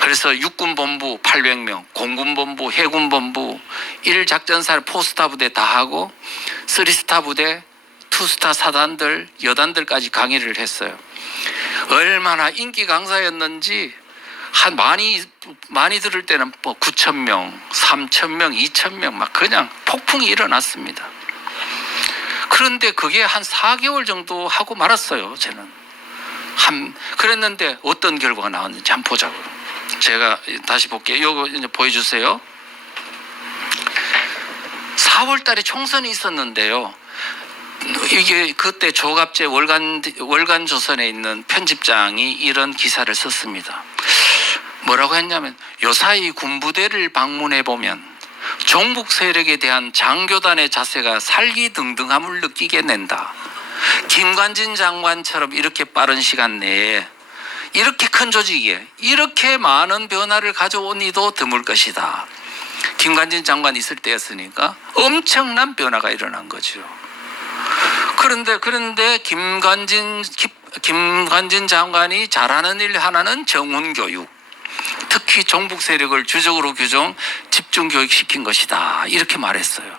그래서 육군본부 800명, 공군본부, 해군본부, 1작전사를 4스타 부대 다 하고 3스타 부대, 2스타 사단들, 여단들까지 강의를 했어요. 얼마나 인기 강사였는지 한 많이 들을 때는 뭐 9,000명, 3,000명, 2,000명 막 그냥 폭풍이 일어났습니다. 그런데 그게 한 4개월 정도 하고 말았어요. 저는 그랬는데 어떤 결과가 나왔는지 한번 보자고요. 제가 다시 볼게요. 이거 이제 보여주세요. 4월 달에 총선이 있었는데요. 이게 그때 조갑재 월간조선에 있는 편집장이 이런 기사를 썼습니다. 뭐라고 했냐면 요사이 군부대를 방문해 보면 종북 세력에 대한 장교단의 자세가 살기등등함을 느끼게 낸다. 김관진 장관처럼 이렇게 빠른 시간 내에 이렇게 큰 조직에 이렇게 많은 변화를 가져온 이도 드물 것이다. 김관진 장관 있을 때였으니까 엄청난 변화가 일어난 거죠. 그런데 김관진 장관이 잘하는 일 하나는 정훈교육, 특히 종북 세력을 주적으로 규정 집중 교육시킨 것이다. 이렇게 말했어요.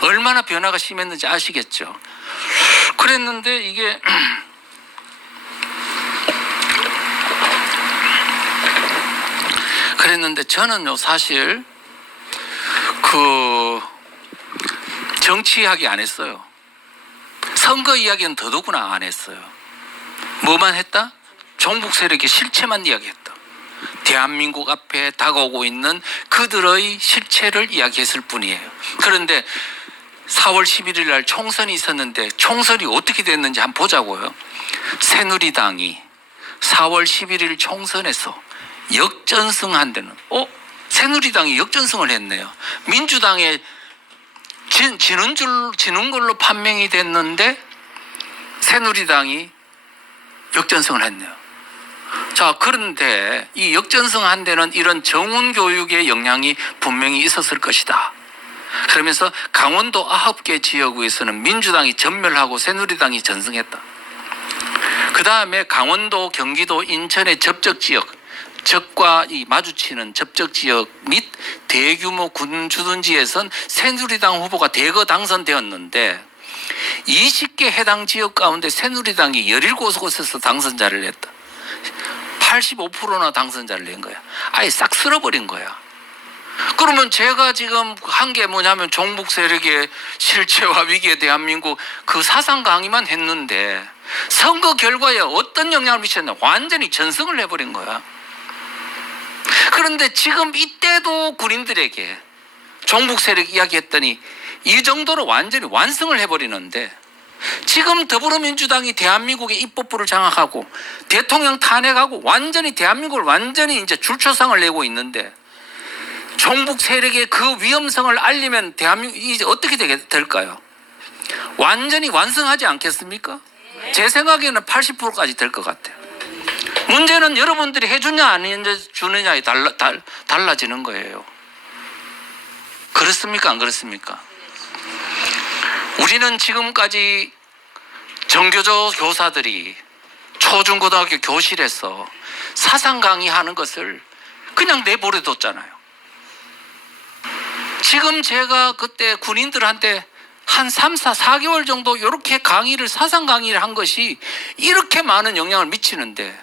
얼마나 변화가 심했는지 아시겠죠? 그랬는데 이게 저는요 사실 그 정치 이야기 안 했어요. 선거 이야기는 더더구나 안 했어요. 뭐만 했다? 종북 세력의 실체만 이야기했다. 대한민국 앞에 다가오고 있는 그들의 실체를 이야기했을 뿐이에요. 그런데 4월 11일 날 총선이 있었는데 총선이 어떻게 됐는지 한번 보자고요. 새누리당이 4월 11일 총선에서 역전승한 데는 새누리당이 역전승을 했네요. 민주당에 지는 걸로 판명이 됐는데 새누리당이 역전승을 했네요. 자, 그런데 이 역전승한 데는 이런 정훈 교육의 영향이 분명히 있었을 것이다. 그러면서 강원도 9개 지역구에서는 민주당이 전멸하고 새누리당이 전승했다. 그 다음에 강원도, 경기도, 인천의 접적지역, 적과 이 마주치는 접적지역 및 대규모 군 주둔지에선 새누리당 후보가 대거 당선되었는데 20개 해당 지역 가운데 새누리당이 17곳에서 당선자를 냈다. 85%나 당선자를 낸 거야. 아예 싹 쓸어버린 거야. 그러면 제가 지금 한 게 뭐냐면 종북 세력의 실체와 위기에 대한민국 그 사상 강의만 했는데 선거 결과에 어떤 영향을 미쳤냐? 완전히 전승을 해버린 거야. 그런데 지금 이때도 군인들에게 종북 세력 이야기했더니 이 정도로 완전히 완승을 해버리는데, 지금 더불어민주당이 대한민국의 입법부를 장악하고 대통령 탄핵하고 완전히 대한민국을 완전히 이제 줄초상을 내고 있는데, 종북 세력의 그 위험성을 알리면 대한민국이 이제 어떻게 될까요? 완전히 완성하지 않겠습니까? 제 생각에는 80%까지 될 것 같아요. 문제는 여러분들이 해주냐 안 해주느냐에 달라지는 거예요. 그렇습니까? 안 그렇습니까? 우리는 지금까지 정교조 교사들이 초중고등학교 교실에서 사상 강의하는 것을 그냥 내버려뒀잖아요. 지금 제가 그때 군인들한테 한 3, 4개월 정도 이렇게 사상 강의를 한 것이 이렇게 많은 영향을 미치는데,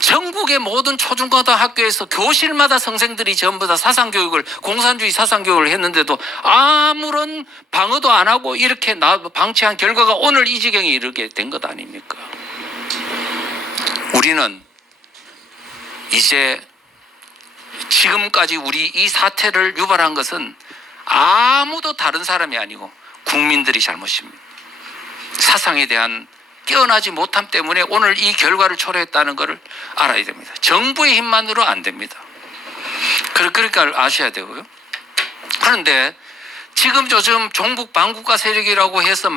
전국의 모든 초중고등학교에서 교실마다 선생들이 전부 다 사상교육을, 공산주의 사상교육을 했는데도 아무런 방어도 안 하고 이렇게 방치한 결과가 오늘 이 지경에 이르게 된 것 아닙니까? 우리는 이제 지금까지 우리 이 사태를 유발한 것은 아무도 다른 사람이 아니고 국민들이 잘못입니다. 사상에 대한 깨어나지 못함 때문에 오늘 이 결과를 초래했다는 것을 알아야 됩니다. 정부의 힘만으로 안 됩니다. 그러니까 아셔야 되고요. 그런데 지금 요즘 종북 반국가 세력이라고 해서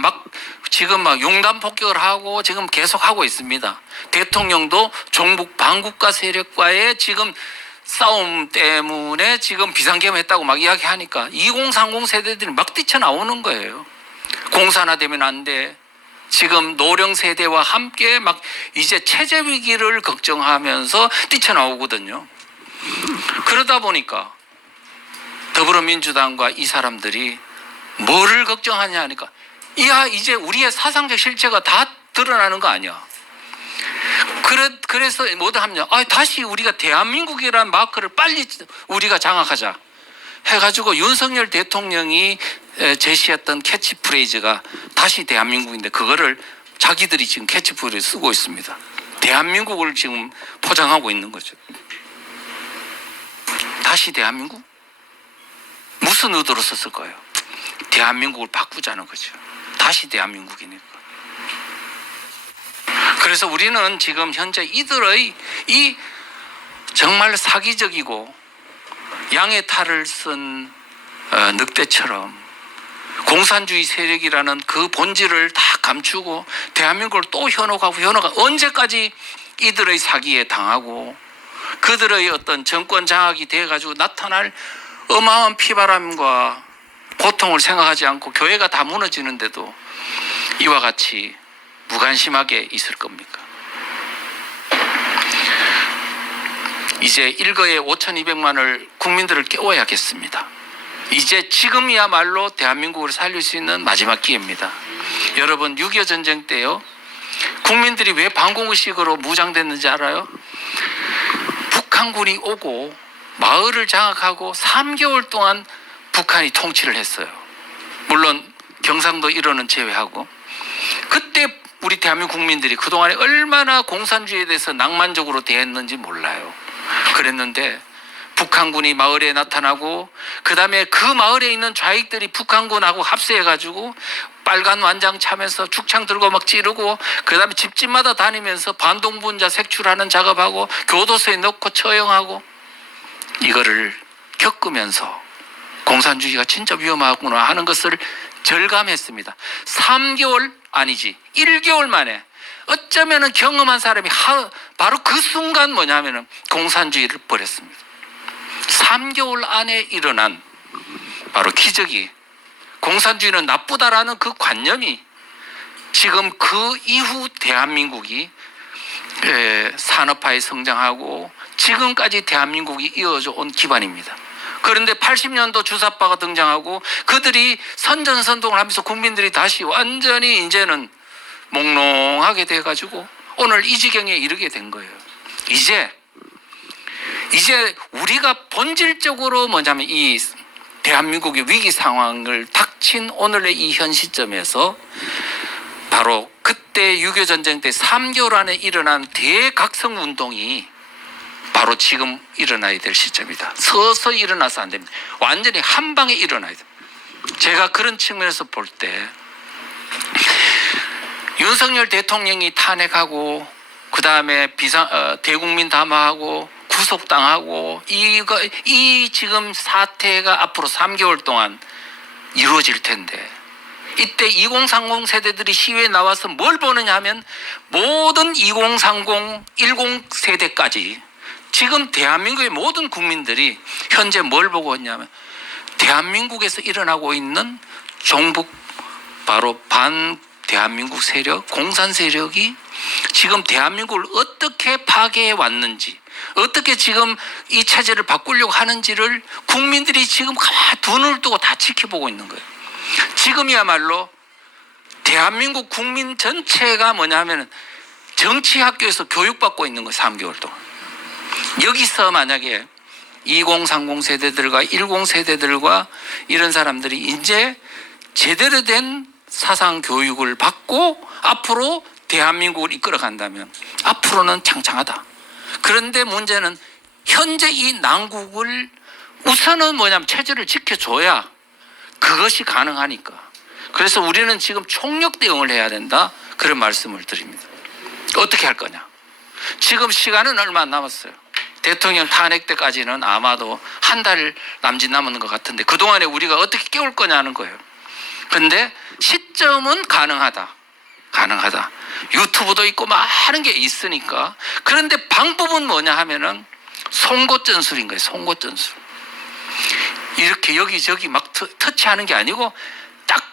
지금 용단 폭격을 하고 지금 계속 하고 있습니다. 대통령도 종북 반국가 세력과의 지금 싸움 때문에 지금 비상계엄했다고 막 이야기하니까 2030 세대들이 막 뛰쳐나오는 거예요. 공산화되면 안 돼. 지금 노령 세대와 함께 막 이제 체제 위기를 걱정하면서 뛰쳐나오거든요. 그러다 보니까 더불어민주당과 이 사람들이 뭐를 걱정하냐 하니까, 이야 이제 우리의 사상적 실체가 다 드러나는 거 아니야. 그래서 뭐든 하면 다시 우리가 대한민국이라는 마크를 빨리 우리가 장악하자 해가지고 윤석열 대통령이 제시했던 캐치프레이즈가 다시 대한민국인데, 그거를 자기들이 지금 캐치프레이즈 쓰고 있습니다. 대한민국을 지금 포장하고 있는 거죠. 다시 대한민국? 무슨 의도로 썼을 거예요? 대한민국을 바꾸자는 거죠. 다시 대한민국이니까. 그래서 우리는 지금 현재 이들의 이 정말 사기적이고 양의 탈을 쓴 늑대처럼 공산주의 세력이라는 그 본질을 다 감추고 대한민국을 또 현혹하고 언제까지 이들의 사기에 당하고 그들의 어떤 정권 장악이 돼가지고 나타날 어마어마한 피바람과 고통을 생각하지 않고 교회가 다 무너지는데도 이와 같이 무관심하게 있을 겁니까? 이제 일거에 5,200만을 국민들을 깨워야겠습니다. 이제 지금이야말로 대한민국을 살릴 수 있는 마지막 기회입니다. 여러분 6.25 전쟁 때요, 국민들이 왜 반공의식으로 무장됐는지 알아요? 북한군이 오고 마을을 장악하고 3개월 동안 북한이 통치를 했어요. 물론 경상도 일원은 제외하고. 그때 우리 대한민국 국민들이 그동안에 얼마나 공산주의에 대해서 낭만적으로 대했는지 몰라요. 그랬는데 북한군이 마을에 나타나고 그 다음에 그 마을에 있는 좌익들이 북한군하고 합세해가지고 빨간 완장 차면서 죽창 들고 막 찌르고 그 다음에 집집마다 다니면서 반동분자 색출하는 작업하고 교도소에 넣고 처형하고, 이거를 겪으면서 공산주의가 진짜 위험하구나 하는 것을 절감했습니다. 3개월 아니지 1개월 만에 어쩌면은 경험한 사람이 바로 그 순간 뭐냐면은 공산주의를 버렸습니다. 3개월 안에 일어난 바로 기적이, 공산주의는 나쁘다라는 그 관념이 지금 그 이후 대한민국이 산업화에 성장하고 지금까지 대한민국이 이어져 온 기반입니다. 그런데 80년도 주사파가 등장하고 그들이 선전선동을 하면서 국민들이 다시 완전히 이제는 몽롱하게 돼가지고 오늘 이 지경에 이르게 된 거예요. 이제 우리가 본질적으로 뭐냐면 이 대한민국의 위기 상황을 닥친 오늘의 이 현 시점에서 바로 그때 6.25 전쟁 때 3개월 안에 일어난 대각성 운동이 바로 지금 일어나야 될 시점이다. 서서히 일어나서 안 됩니다. 완전히 한 방에 일어나야 됩니다. 제가 그런 측면에서 볼 때 윤석열 대통령이 탄핵하고 그 다음에 대국민 담화하고 구속당하고 이 지금 사태가 앞으로 3개월 동안 이루어질 텐데 이때 2030 세대들이 시위에 나와서 뭘 보느냐 하면 모든 2030, 10 세대까지 지금 대한민국의 모든 국민들이 현재 뭘 보고 있냐면 대한민국에서 일어나고 있는 종북 바로 반 대한민국 세력, 공산 세력이 지금 대한민국을 어떻게 파괴해 왔는지 어떻게 지금 이 체제를 바꾸려고 하는지를 국민들이 지금 가만히 두 눈을 뜨고 다 지켜보고 있는 거예요. 지금이야말로 대한민국 국민 전체가 뭐냐면 정치학교에서 교육받고 있는 거예요. 3개월 동안. 여기서 만약에 2030 세대들과 10 세대들과 이런 사람들이 이제 제대로 된 사상 교육을 받고 앞으로 대한민국을 이끌어 간다면 앞으로는 창창하다. 그런데 문제는 현재 이 난국을 우선은 뭐냐면 체제를 지켜줘야 그것이 가능하니까. 그래서 우리는 지금 총력 대응을 해야 된다. 그런 말씀을 드립니다. 어떻게 할 거냐. 지금 시간은 얼마 안 남았어요. 대통령 탄핵 때까지는 아마도 한 달 남짓 남은 것 같은데 그동안에 우리가 어떻게 깨울 거냐는 거예요. 그런데 시점은 가능하다. 유튜브도 있고 많은 게 있으니까. 그런데 방법은 뭐냐 하면은 송곳 전술인 거예요. 송곳 전술. 이렇게 여기저기 막 터치하는 게 아니고 딱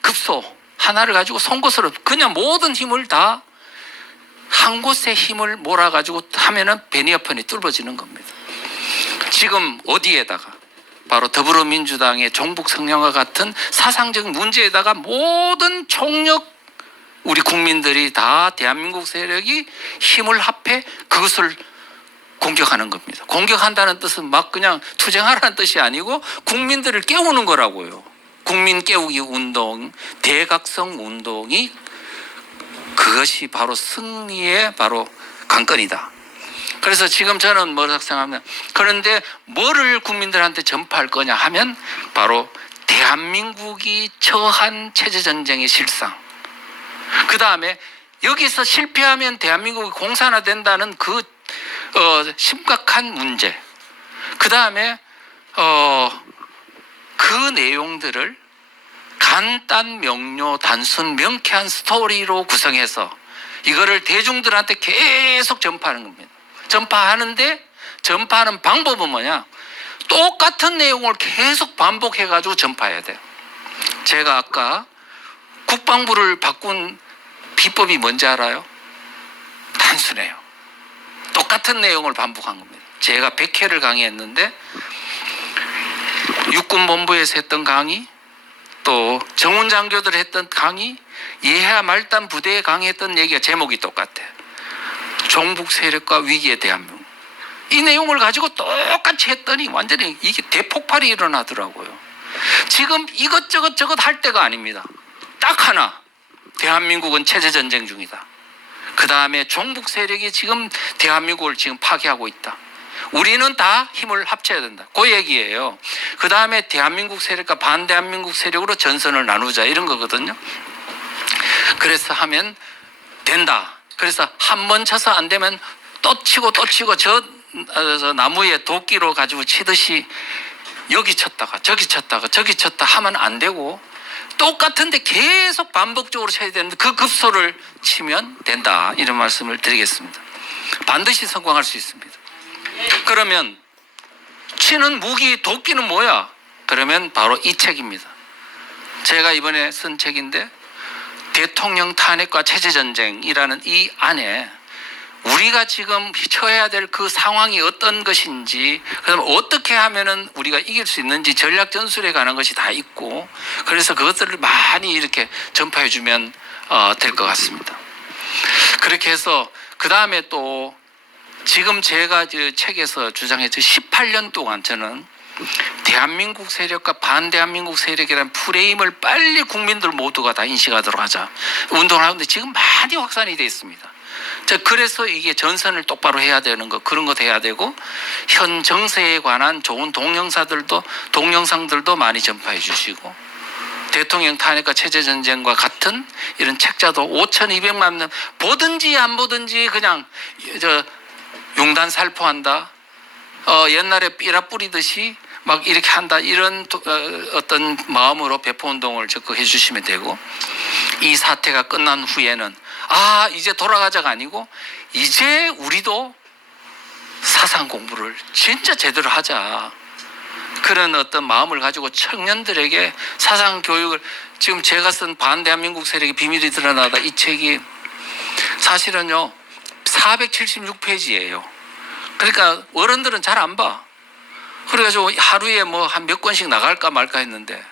급소 하나를 가지고 송곳으로 그냥 모든 힘을 다 한 곳에 힘을 몰아가지고 하면은 베니아판이 뚫어지는 겁니다. 지금 어디에다가 바로 더불어민주당의 종북 성향과 같은 사상적 문제에다가 모든 총력 우리 국민들이 다 대한민국 세력이 힘을 합해 그것을 공격하는 겁니다. 공격한다는 뜻은 막 그냥 투쟁하라는 뜻이 아니고 국민들을 깨우는 거라고요. 국민 깨우기 운동, 대각성 운동이 그것이 바로 승리의 바로 관건이다. 그래서 지금 저는 뭐라고 생각하면 그런데 뭐를 국민들한테 전파할 거냐 하면 바로 대한민국이 처한 체제전쟁의 실상. 그 다음에 여기서 실패하면 대한민국이 공산화된다는 그 심각한 문제. 그 다음에 그 내용들을 간단 명료 단순 명쾌한 스토리로 구성해서 이거를 대중들한테 계속 전파하는 겁니다. 전파하는 방법은 뭐냐? 똑같은 내용을 계속 반복해가지고 전파해야 돼요. 제가 아까 국방부를 바꾼 비법이 뭔지 알아요? 단순해요. 똑같은 내용을 반복한 겁니다. 제가 100회를 강의했는데 육군본부에서 했던 강의, 또 정훈장교들 했던 강의, 예하 말단 부대에 강의했던 얘기가 제목이 똑같아요. 종북 세력과 위기의 대한민국. 이 내용을 가지고 똑같이 했더니 완전히 이게 대폭발이 일어나더라고요. 지금 이것저것 할 때가 아닙니다. 딱 하나, 대한민국은 체제전쟁 중이다. 그 다음에 종북 세력이 지금 대한민국을 지금 파괴하고 있다. 우리는 다 힘을 합쳐야 된다. 그 얘기예요. 그 다음에 대한민국 세력과 반대한민국 세력으로 전선을 나누자 이런 거거든요. 그래서 하면 된다. 그래서 한 번 쳐서 안 되면 또 치고 저 나무에 도끼로 가지고 치듯이 여기 쳤다가 저기 쳤다 하면 안 되고 똑같은데 계속 반복적으로 쳐야 되는데 그 급소를 치면 된다. 이런 말씀을 드리겠습니다. 반드시 성공할 수 있습니다. 그러면 치는 무기 도끼는 뭐야? 그러면 바로 이 책입니다. 제가 이번에 쓴 책인데 대통령 탄핵과 체제전쟁이라는 이 안에 우리가 지금 처해야 될 그 상황이 어떤 것인지, 그다음에 어떻게 하면은 우리가 이길 수 있는지 전략 전술에 관한 것이 다 있고, 그래서 그것들을 많이 이렇게 전파해 주면 될 것 같습니다. 그렇게 해서 그 다음에 또 지금 제가 책에서 주장했죠. 18년 동안 저는 대한민국 세력과 반대한민국 세력이라는 프레임을 빨리 국민들 모두가 다 인식하도록 하자 운동을 하는데 지금 많이 확산이 되어 있습니다. 그래서 이게 전선을 똑바로 해야 되는 거, 그런 것 해야 되고, 현 정세에 관한 좋은 동영상들도 많이 전파해 주시고, 대통령 탄핵과 체제전쟁과 같은 이런 책자도 5,200만 명 보든지 안 보든지 그냥 용단 살포한다, 옛날에 삐라 뿌리듯이 막 이렇게 한다, 이런 어떤 마음으로 배포 운동을 적극해 주시면 되고, 이 사태가 끝난 후에는 이제 돌아가자가 아니고 이제 우리도 사상 공부를 진짜 제대로 하자, 그런 어떤 마음을 가지고 청년들에게 사상 교육을, 지금 제가 쓴 반대한민국 세력의 비밀이 드러나다, 이 책이 사실은요 476페이지예요. 그러니까 어른들은 잘 안 봐. 그래가지고 하루에 뭐 한 몇 권씩 나갈까 말까 했는데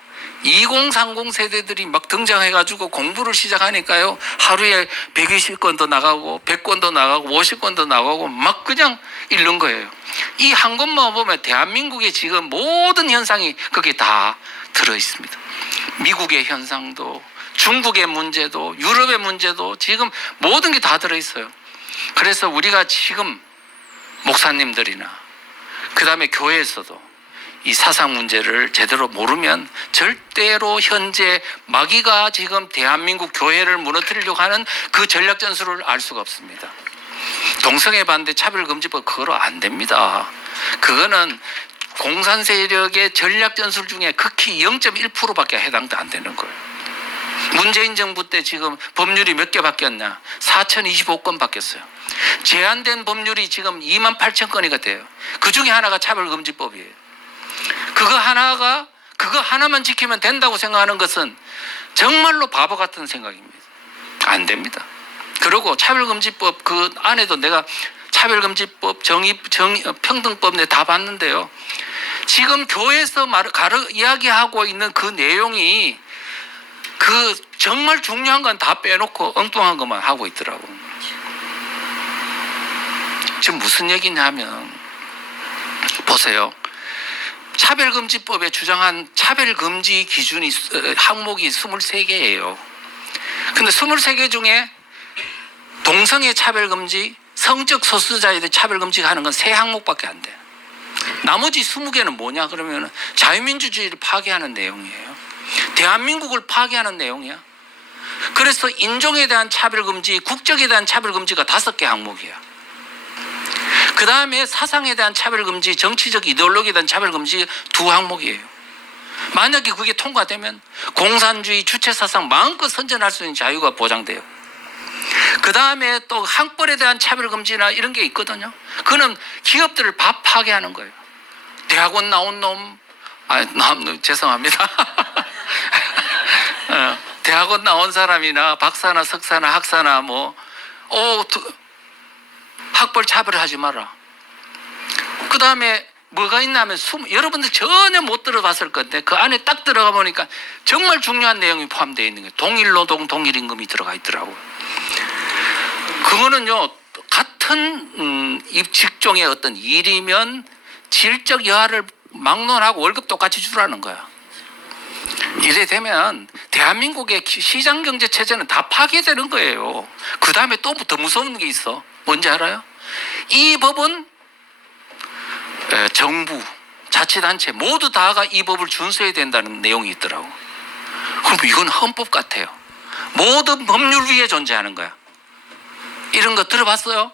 2030 세대들이 막 등장해가지고 공부를 시작하니까요, 하루에 120권도 나가고 100권도 나가고 50권도 나가고 막 그냥 읽는 거예요. 이 한 권만 보면 대한민국의 지금 모든 현상이 거기에 다 들어있습니다. 미국의 현상도, 중국의 문제도, 유럽의 문제도, 지금 모든 게 다 들어있어요. 그래서 우리가 지금 목사님들이나 그 다음에 교회에서도 이 사상 문제를 제대로 모르면 절대로 현재 마귀가 지금 대한민국 교회를 무너뜨리려고 하는 그 전략 전술을 알 수가 없습니다. 동성애 반대 차별금지법, 그거로 안 됩니다. 그거는 공산 세력의 전략 전술 중에 극히 0.1%밖에 해당도 안 되는 거예요. 문재인 정부 때 지금 법률이 몇 개 바뀌었냐? 4,025건 바뀌었어요. 제한된 법률이 지금 28,000건이가 돼요. 그 중에 하나가 차별금지법이에요. 그거 하나만 지키면 된다고 생각하는 것은 정말로 바보 같은 생각입니다. 안 됩니다. 그리고 차별금지법 그 안에도 내가 차별금지법, 평등법 내 다 봤는데요. 지금 교회에서 이야기하고 있는 그 내용이 그 정말 중요한 건 다 빼놓고 엉뚱한 것만 하고 있더라고. 지금 무슨 얘기냐면 보세요. 차별금지법에 주장한 차별금지 기준이 항목이 23개예요. 근데 23개 중에 동성애 차별금지, 성적 소수자에 대해 차별금지가 하는 건 3항목밖에 안 돼. 나머지 20개는 뭐냐 그러면 자유민주주의를 파괴하는 내용이에요. 대한민국을 파괴하는 내용이야. 그래서 인종에 대한 차별금지, 국적에 대한 차별금지가 5개 항목이야. 그 다음에 사상에 대한 차별금지, 정치적 이데올로기에 대한 차별금지 2항목이에요. 만약에 그게 통과되면 공산주의 주체사상 마음껏 선전할 수 있는 자유가 보장돼요. 그 다음에 또 학벌에 대한 차별금지나 이런 게 있거든요. 그거는 기업들을 파괴하는 거예요. 대학원 나온 놈, 죄송합니다. 대학원 나온 사람이나 박사나 석사나 학사나 학벌 차별하지 마라. 그 다음에 뭐가 있냐면 여러분들 전혀 못 들어봤을 건데 그 안에 딱 들어가 보니까 정말 중요한 내용이 포함되어 있는 거예요. 동일노동, 동일임금이 들어가 있더라고요. 그거는요, 같은 직종의 어떤 일이면 질적 여하를 막론하고 월급 똑같이 주라는 거야. 이래 되면 대한민국의 시장경제 체제는 다 파괴되는 거예요. 그 다음에 또 더 무서운 게 있어. 뭔지 알아요? 이 법은 정부, 자치단체 모두 다가 이 법을 준수해야 된다는 내용이 있더라고. 그럼 이건 헌법 같아요. 모든 법률 위에 존재하는 거야. 이런 거 들어봤어요?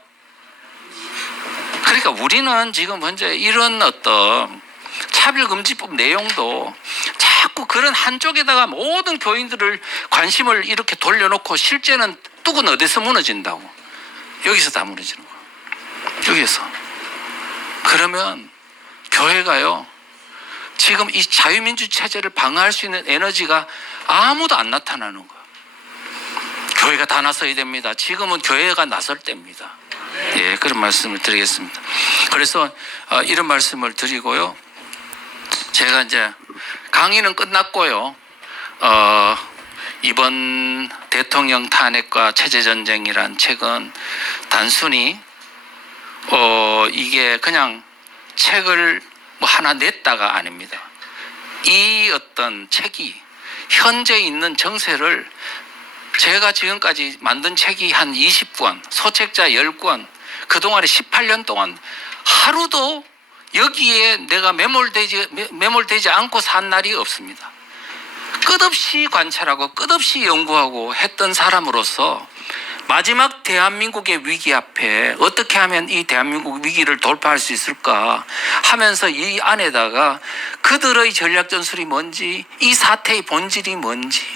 그러니까 우리는 지금 현재 이런 어떤 차별금지법 내용도 자꾸 그런 한쪽에다가 모든 교인들을 관심을 이렇게 돌려놓고 실제는 뚝은 어디서 무너진다고? 여기서 다 무너지는 거야. 여기서. 그러면 교회가요, 지금 이 자유민주 체제를 방어할 수 있는 에너지가 아무도 안 나타나는 거야. 교회가 다 나서야 됩니다. 지금은 교회가 나설 때입니다. 예, 그런 말씀을 드리겠습니다. 그래서 이런 말씀을 드리고요. 제가 이제 강의는 끝났고요. 이번 대통령 탄핵과 체제전쟁이란 책은 단순히 이게 그냥 책을 뭐 하나 냈다가 아닙니다. 이 어떤 책이 현재 있는 정세를 제가 지금까지 만든 책이 한 20권, 소책자 10권, 그동안에 18년 동안 하루도 여기에 내가 매몰되지 않고 산 날이 없습니다. 끝없이 관찰하고 끝없이 연구하고 했던 사람으로서 마지막 대한민국의 위기 앞에 어떻게 하면 이 대한민국 위기를 돌파할 수 있을까 하면서 이 안에다가 그들의 전략 전술이 뭔지, 이 사태의 본질이 뭔지,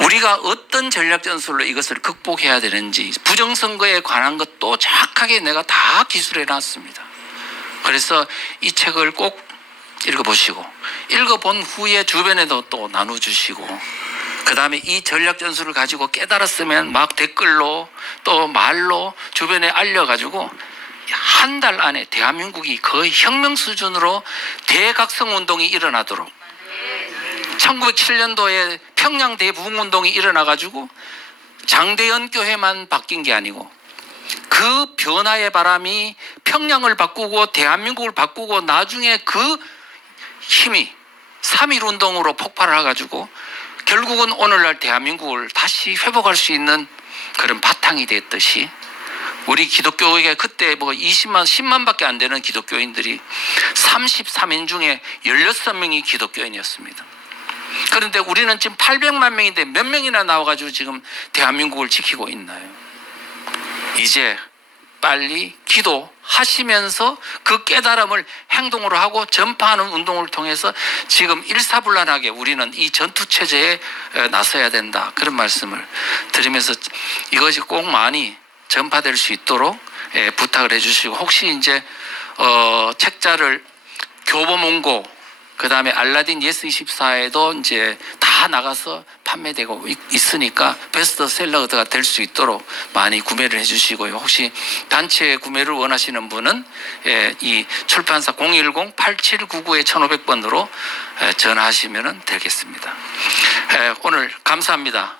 우리가 어떤 전략 전술로 이것을 극복해야 되는지, 부정선거에 관한 것도 정확하게 내가 다 기술해 놨습니다. 그래서 이 책을 꼭 읽어보시고, 읽어본 후에 주변에도 또 나눠주시고, 그 다음에 이 전략 전술을 가지고 깨달았으면 막 댓글로 또 말로 주변에 알려가지고 한 달 안에 대한민국이 거의 혁명 수준으로 대각성 운동이 일어나도록, 1907년도에 평양 대부흥운동이 일어나가지고 장대현 교회만 바뀐 게 아니고 그 변화의 바람이 평양을 바꾸고 대한민국을 바꾸고 나중에 그 힘이 3.1 운동으로 폭발을 해가지고 결국은 오늘날 대한민국을 다시 회복할 수 있는 그런 바탕이 됐듯이, 우리 기독교계 그때 뭐 20만, 10만 밖에 안 되는 기독교인들이 33인 중에 16명이 기독교인이었습니다. 그런데 우리는 지금 800만 명인데 몇 명이나 나와가지고 지금 대한민국을 지키고 있나요? 이제 빨리 기도하시면서 그 깨달음을 행동으로 하고 전파하는 운동을 통해서 지금 일사불란하게 우리는 이 전투체제에 나서야 된다, 그런 말씀을 드리면서 이것이 꼭 많이 전파될 수 있도록 부탁을 해주시고, 혹시 이제 책자를 교보문고, 그 다음에 알라딘 예스24에도 이제 다 나가서 판매되고 있으니까 베스트셀러가 될 수 있도록 많이 구매를 해주시고요. 혹시 단체 구매를 원하시는 분은 이 출판사 010-8799-1500번으로 전화하시면 되겠습니다. 오늘 감사합니다.